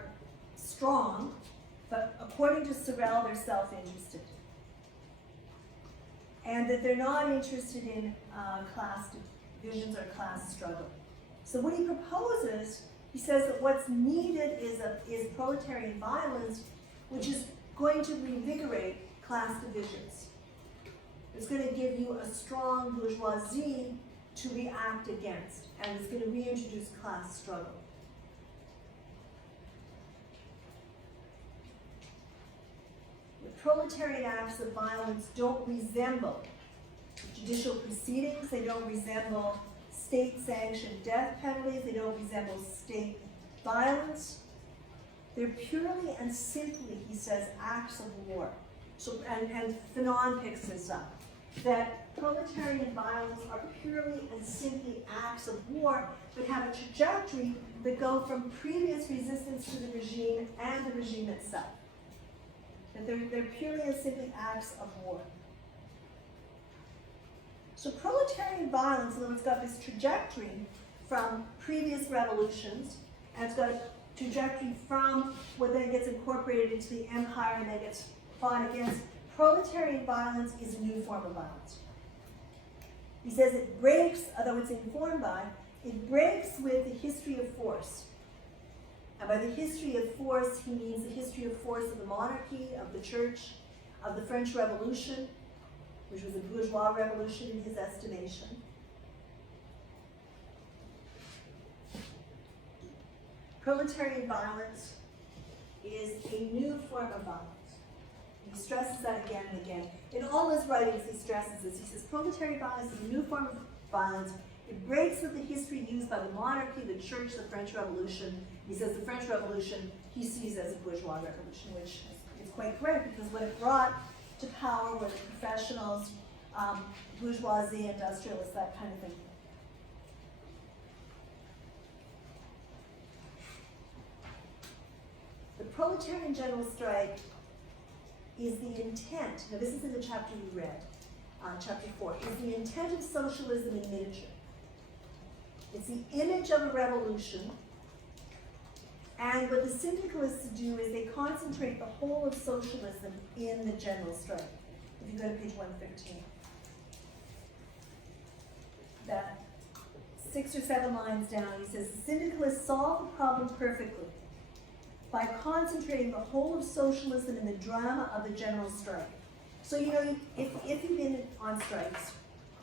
strong, but according to Sorel, they're self-interested. And that they're not interested in class divisions or class struggle. So what he proposes, he says that what's needed is proletarian violence, which is going to reinvigorate class divisions. It's going to give you a strong bourgeoisie to react against, and it's going to reintroduce class struggle. The proletarian acts of violence don't resemble judicial proceedings, they don't resemble state-sanctioned death penalties, they don't resemble state violence. They're purely and simply, he says, acts of war. So, and Fanon picks this up, that proletarian violence are purely and simply acts of war, but have a trajectory that go from previous resistance to the regime and the regime itself. That they're purely and simply acts of war. So proletarian violence, in other words, got this trajectory from previous revolutions, and it's got a trajectory from what then gets incorporated into the empire and then gets fought against. Proletarian violence is a new form of violence. He says it breaks, although it's informed by, it breaks with the history of force. And by the history of force, he means the history of force of the monarchy, of the church, of the French Revolution, which was a bourgeois revolution in his estimation. Proletarian violence is a new form of violence. He stresses that again and again. In all his writings, he stresses this. He says proletarian violence is a new form of violence. It breaks with the history used by the monarchy, the church, the French Revolution. He says the French Revolution he sees as a bourgeois revolution, which is quite correct, because what it brought to power were the professionals, bourgeoisie, industrialists, that kind of thing. The proletarian general strike is the intent, now this is in the chapter we read, chapter 4, is the intent of socialism in miniature. It's the image of a revolution, and what the syndicalists do is they concentrate the whole of socialism in the general strike. If you go to page 113. That 6 or 7 lines down, he says, the syndicalists solve the problem perfectly by concentrating the whole of socialism in the drama of the general strike. So, you know, if you've been on strikes,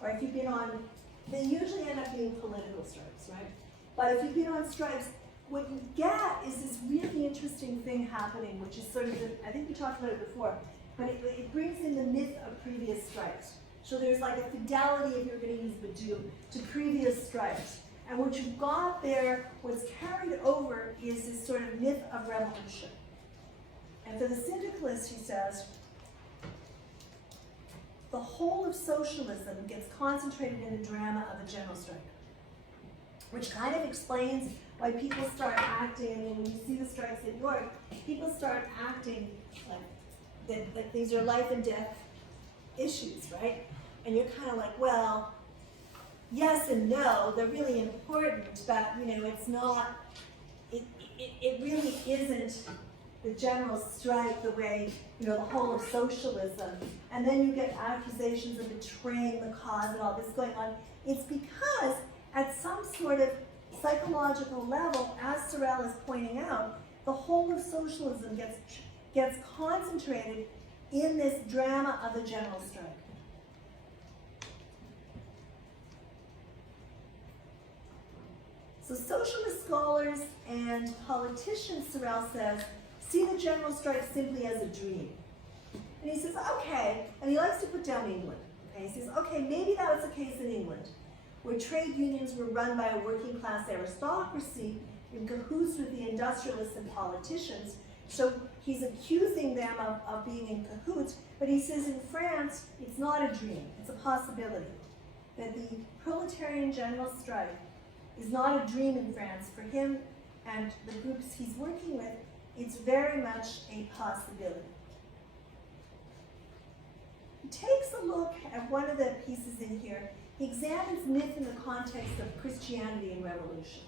or if you've been on, they usually end up being political strikes, right? But if you've been on strikes, what you get is this really interesting thing happening, which is sort of, I think we talked about it before, but it brings in the myth of previous strikes. So there's like a fidelity, if you're going to use Badiou, to previous strikes. And what you've got there, what's carried over, is this sort of myth of revolution. And for the syndicalist, he says, the whole of socialism gets concentrated in the drama of a general strike, which kind of explains why people start acting. I mean, when you see the strikes in York, people start acting like these are life and death issues, right? And you're kind of like, well, yes and no, they're really important, but it's not, it really isn't the general strike the way, the whole of socialism. And then you get accusations of betraying the cause and all this going on. It's because at some sort of psychological level, as Sorel is pointing out, the whole of socialism gets concentrated in this drama of the general strike. So socialist scholars and politicians, Sorel says, see the general strike simply as a dream. And he says, okay, and he likes to put down England. Okay, he says, okay, maybe that was the case in England, where trade unions were run by a working class aristocracy in cahoots with the industrialists and politicians. So he's accusing them of being in cahoots, but he says in France, it's not a dream, it's a possibility. That the proletarian general strike is not a dream in France. For him and the groups he's working with, it's very much a possibility. He takes a look at one of the pieces in here. He examines myth in the context of Christianity and revolution.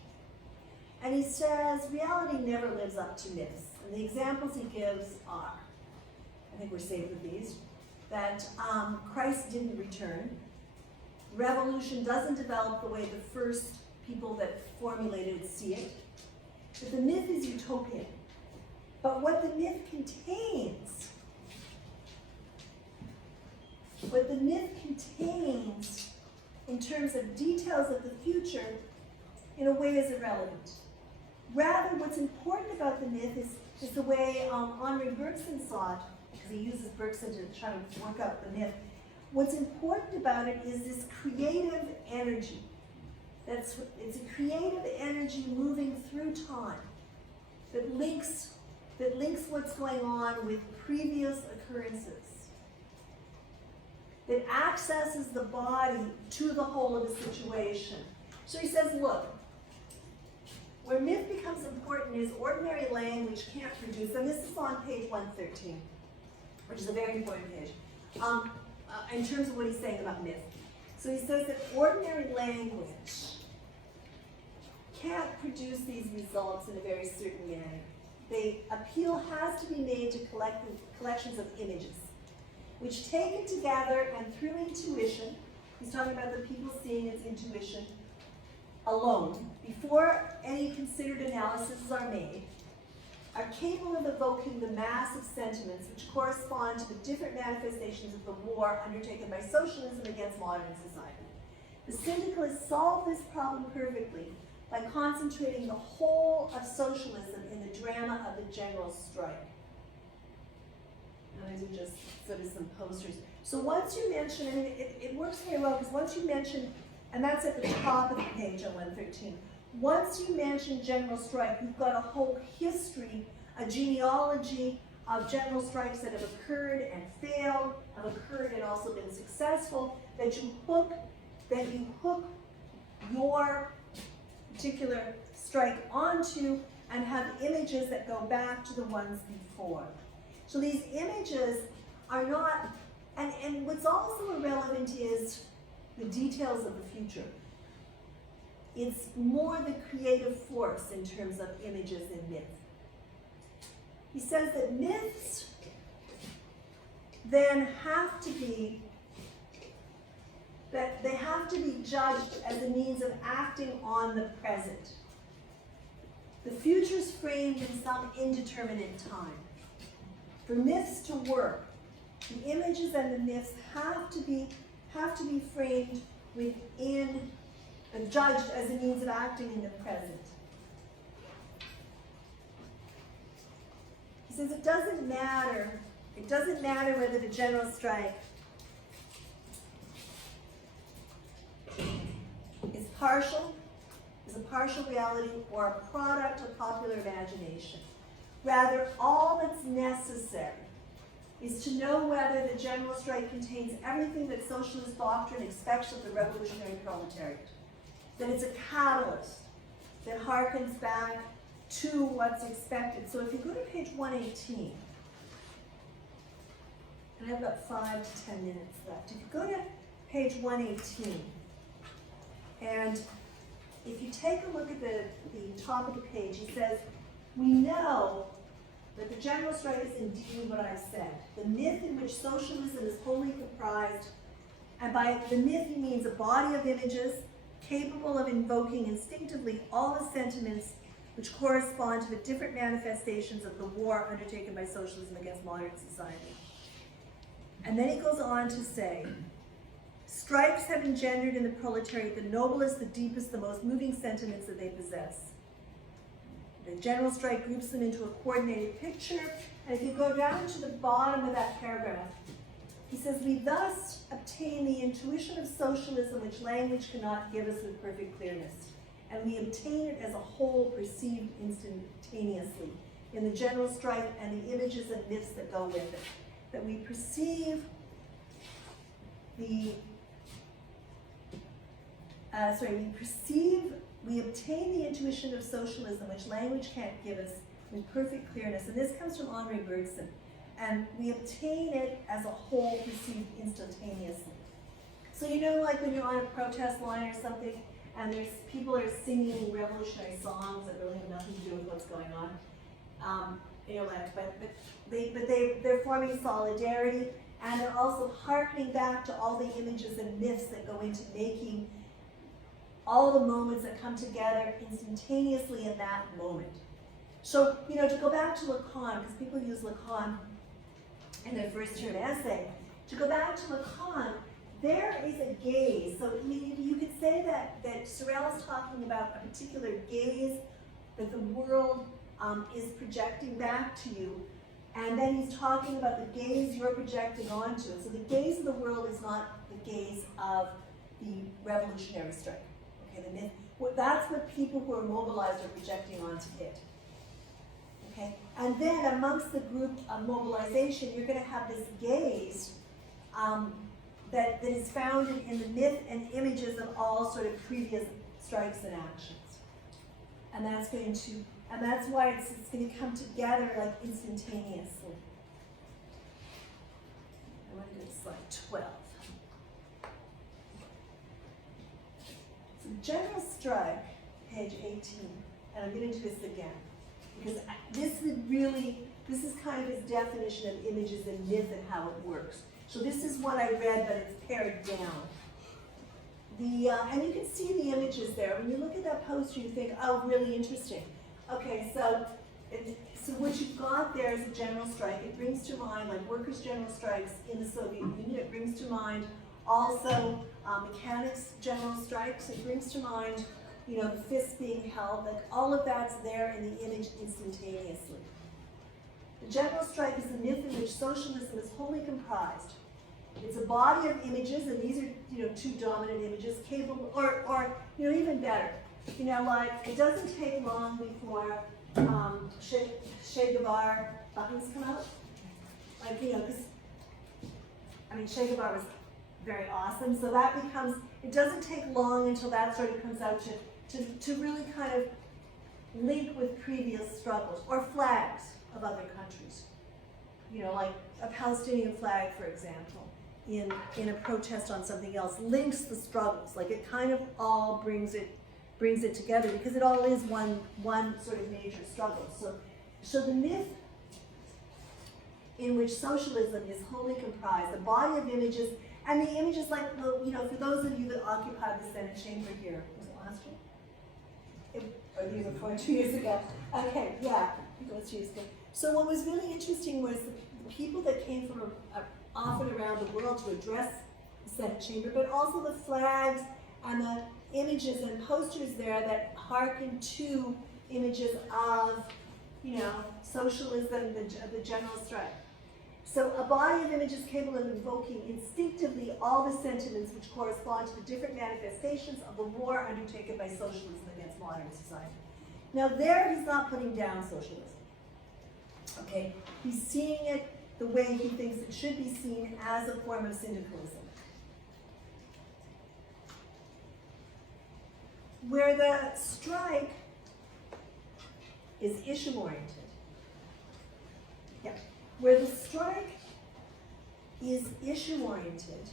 And he says reality never lives up to myths. And the examples he gives are, I think we're safe with these, that Christ didn't return. Revolution doesn't develop the way the first people that formulated it see it. That the myth is utopian. But what the myth contains, in terms of details of the future, in a way is irrelevant. Rather, what's important about the myth is the way Henri Bergson saw it, because he uses Bergson to try to work out the myth. What's important about it is this creative energy. It's a creative energy moving through time that links what's going on with previous occurrences, that accesses the body to the whole of the situation. So he says, look, where myth becomes important is ordinary language can't produce, and this is on page 113, which is a very important page, in terms of what he's saying about myth. So he says that ordinary language can't produce these results in a very certain manner. The appeal has to be made to collections of images, which taken together and through intuition, he's talking about the people seeing as intuition alone, before any considered analyses are made, are capable of evoking the mass of sentiments which correspond to the different manifestations of the war undertaken by socialism against modern society. The syndicalists solve this problem perfectly by concentrating the whole of socialism in the drama of the general strike. Now these are just sort of some posters. So once you mention, I mean, it works very well, because once you mention, and that's at the top of the page on 113, once you mention general strike, you've got a whole history, a genealogy of general strikes that have occurred and failed, have occurred and also been successful, that you hook your particular strike onto and have images that go back to the ones before. So these images are not, and what's also irrelevant is the details of the future. It's more the creative force in terms of images in myth. He says that myths then have to be judged as a means of acting on the present. The future's framed in some indeterminate time. For myths to work, the images and the myths have to be framed within, judged as a means of acting in the present. He says it doesn't matter whether the general strike is partial as a partial reality or a product of popular imagination. Rather, all that's necessary is to know whether the general strike contains everything that socialist doctrine expects of the revolutionary proletariat. That it's a catalyst that harkens back to what's expected. So if you go to page 118, and I've got 5 to 10 minutes left. If you go to page 118, and if you take a look at the top of the page, he says, we know that the general strike is indeed what I've said. The myth in which socialism is wholly comprised, and by the myth he means a body of images capable of invoking instinctively all the sentiments which correspond to the different manifestations of the war undertaken by socialism against modern society. And then he goes on to say, strikes have engendered in the proletariat the noblest, the deepest, the most moving sentiments that they possess. The general strike groups them into a coordinated picture, and if you go down to the bottom of that paragraph, he says, we thus obtain the intuition of socialism which language cannot give us with perfect clearness, and we obtain it as a whole perceived instantaneously in the general strike and the images and myths that go with it. That we perceive we obtain the intuition of socialism which language can't give us with perfect clearness. And this comes from Henri Bergson. And we obtain it as a whole perceived instantaneously. So you know, like when you're on a protest line or something, and there's people are singing revolutionary songs that really have nothing to do with what's going on. You know, like, but they're forming solidarity, and they're also harkening back to all the images and myths that go into making all the moments that come together instantaneously in that moment. So, you know, to go back to Lacan, because people use Lacan in their first term essay, to go back to Lacan, there is a gaze. So, I mean, you could say that Sorel is talking about a particular gaze that the world is projecting back to you, and then he's talking about the gaze you're projecting onto it. So the gaze of the world is not the gaze of the revolutionary strike. Okay, the myth. Well, that's what people who are mobilized are projecting onto it. Okay, and then amongst the group of mobilization, you're going to have this gaze that is founded in the myth and images of all sort of previous strikes and actions, and that's going to. And that's why it's going to come together like instantaneously. I want to go to slide 12. So general strike, page 18, and I'm going to do this again, because this is kind of his definition of images and myth and how it works. So this is what I read, but it's pared down. And you can see the images there. When you look at that poster, you think, oh, really interesting. Okay, so what you've got there is a general strike. It brings to mind like workers' general strikes in the Soviet Union. It brings to mind also mechanics' general strikes. It brings to mind, you know, the fists being held. Like all of that's there in the image instantaneously. The general strike is a myth in which socialism is wholly comprised. It's a body of images, and these are, you know, two dominant images, capable, or you know, even better. You know, like, it doesn't take long before Che Guevara buttons come out. Like, you know, because, I mean, Che Guevara was very awesome, so that becomes, it doesn't take long until that sort of comes out to really kind of link with previous struggles, or flags of other countries. You know, like a Palestinian flag, for example, in a protest on something else, links the struggles. Like, it kind of all brings it together, because it all is one sort of major struggle. So the myth in which socialism is wholly comprised, a body of images, and the images like, you know, for those of you that occupied the Senate chamber here, was it last year? Or the year before, 2 years ago. Okay, yeah, I think it was 2 years ago. So what was really interesting was the people that came from often around the world to address the Senate chamber, but also the flags and the images and posters there that hearken to images of, you know, socialism, the general strike. So a body of images capable of invoking instinctively all the sentiments which correspond to the different manifestations of the war undertaken by socialism against modern society. Now there he's not putting down socialism. Okay, he's seeing it the way he thinks it should be seen, as a form of syndicalism. Where the strike is issue-oriented. Yeah. Where the strike is issue-oriented,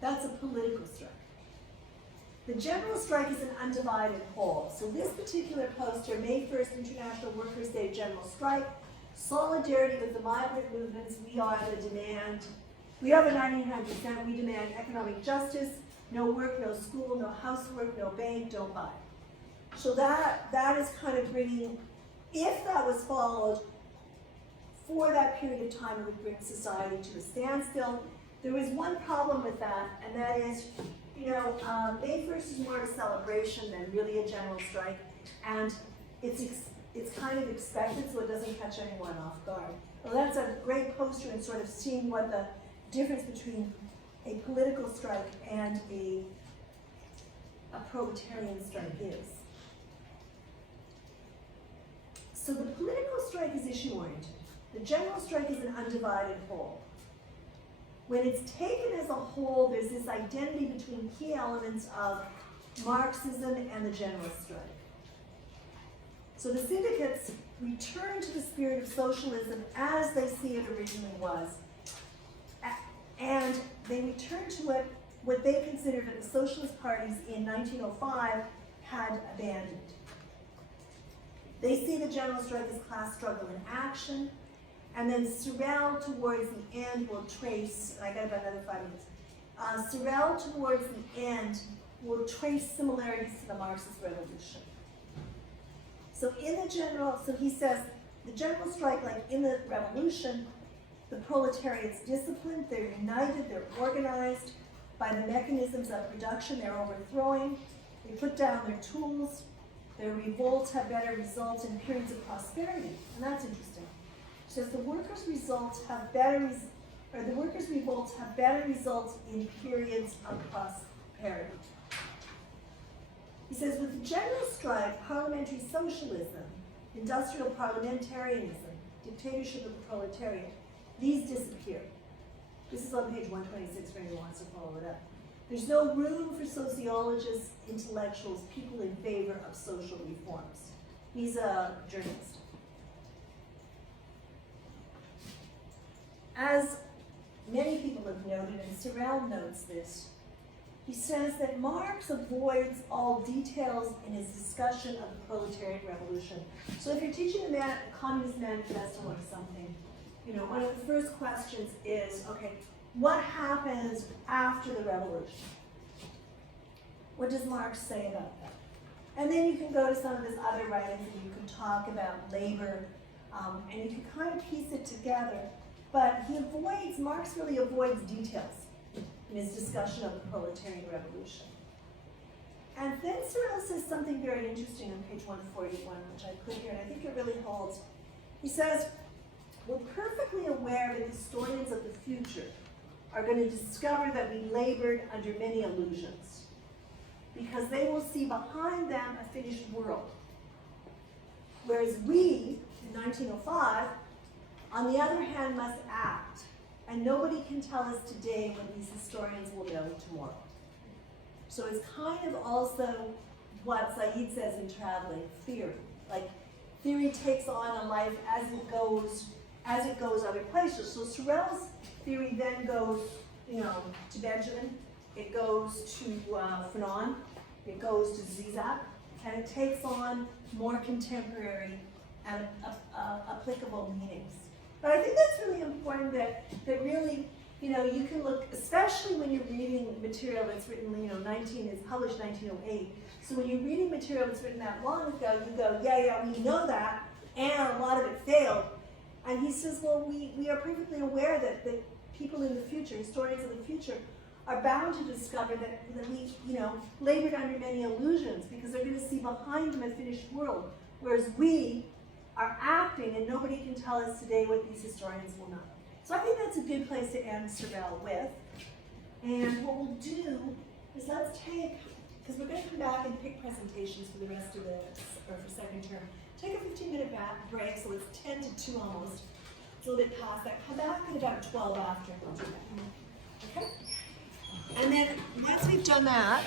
that's a political strike. The general strike is an undivided whole. So this particular poster, May 1st, International Workers' Day General Strike, solidarity with the migrant movements, we are the demand. We are the 99%, we demand economic justice, no work, no school, no housework, no bank, don't buy. So that is kind of bringing, if that was followed, for that period of time, it would bring society to a standstill. There was one problem with that, and that is, May 1st is more of a celebration than really a general strike, and it's kind of expected, so it doesn't catch anyone off guard. Well, that's a great poster in sort of seeing what the difference between a political strike and a proletarian strike is. So the political strike is issue-oriented. The general strike is an undivided whole. When it's taken as a whole, there's this identity between key elements of Marxism and the general strike. So the syndicates return to the spirit of socialism as they see it originally was, and they return to what they considered that the socialist parties in 1905 had abandoned. They see the general strike as class struggle in action, and then Sorel towards the end will trace, I got about another 5 minutes, Sorel towards the end will trace similarities to the Marxist revolution. So in the general, so he says, the general strike, like in the revolution, the proletariat's disciplined, they're united, they're organized by the mechanisms of production they're overthrowing, they put down their tools, their revolts have better results in periods of prosperity, and that's interesting. He says the workers' revolts have better results in periods of prosperity. He says with the general strike, parliamentary socialism, industrial parliamentarianism, dictatorship of the proletariat, these disappear. This is on page 126 for anyone who wants to follow it up. There's no room for sociologists, intellectuals, people in favor of social reforms. He's a journalist. As many people have noted, and Sorel notes this, he says that Marx avoids all details in his discussion of the proletariat revolution. So if you're teaching a Communist Manifesto or something, one of the first questions is, okay, what happens after the revolution? What does Marx say about that? And then you can go to some of his other writings and you can talk about labor, and you can kind of piece it together. But Marx really avoids details in his discussion of the proletarian revolution. And then Sorel says something very interesting on page 141, which I put here, and I think it really holds. He says, we're perfectly aware that historians of the future are going to discover that we labored under many illusions, because they will see behind them a finished world. Whereas we, in 1905, on the other hand, must act, and nobody can tell us today what these historians will know tomorrow. So it's kind of also what Said says in Traveling, theory. Like, theory takes on a life as it goes other places. So Sorel's theory then goes, to Benjamin, it goes to Fanon, it goes to Zizek, and it takes on more contemporary and applicable meanings. But I think that's really important that really, you can look, especially when you're reading material that's written, it's published 1908. So when you're reading material that's written that long ago, you go, yeah, we know that, and a lot of it failed. And he says, well, we are perfectly aware that people in the future, historians of the future, are bound to discover that we, labored under many illusions, because they're going to see behind them a finished world, whereas we are acting, and nobody can tell us today what these historians will know. So I think that's a good place to end Sorel with. And what we'll do is let's take, because we're going to come back and pick presentations for the rest of this, or for second term. Take a 15-minute break, so it's 10 to 2 almost. It's a little bit past that. Come back at about 12 after. We'll do that. Okay? And then once we've done that,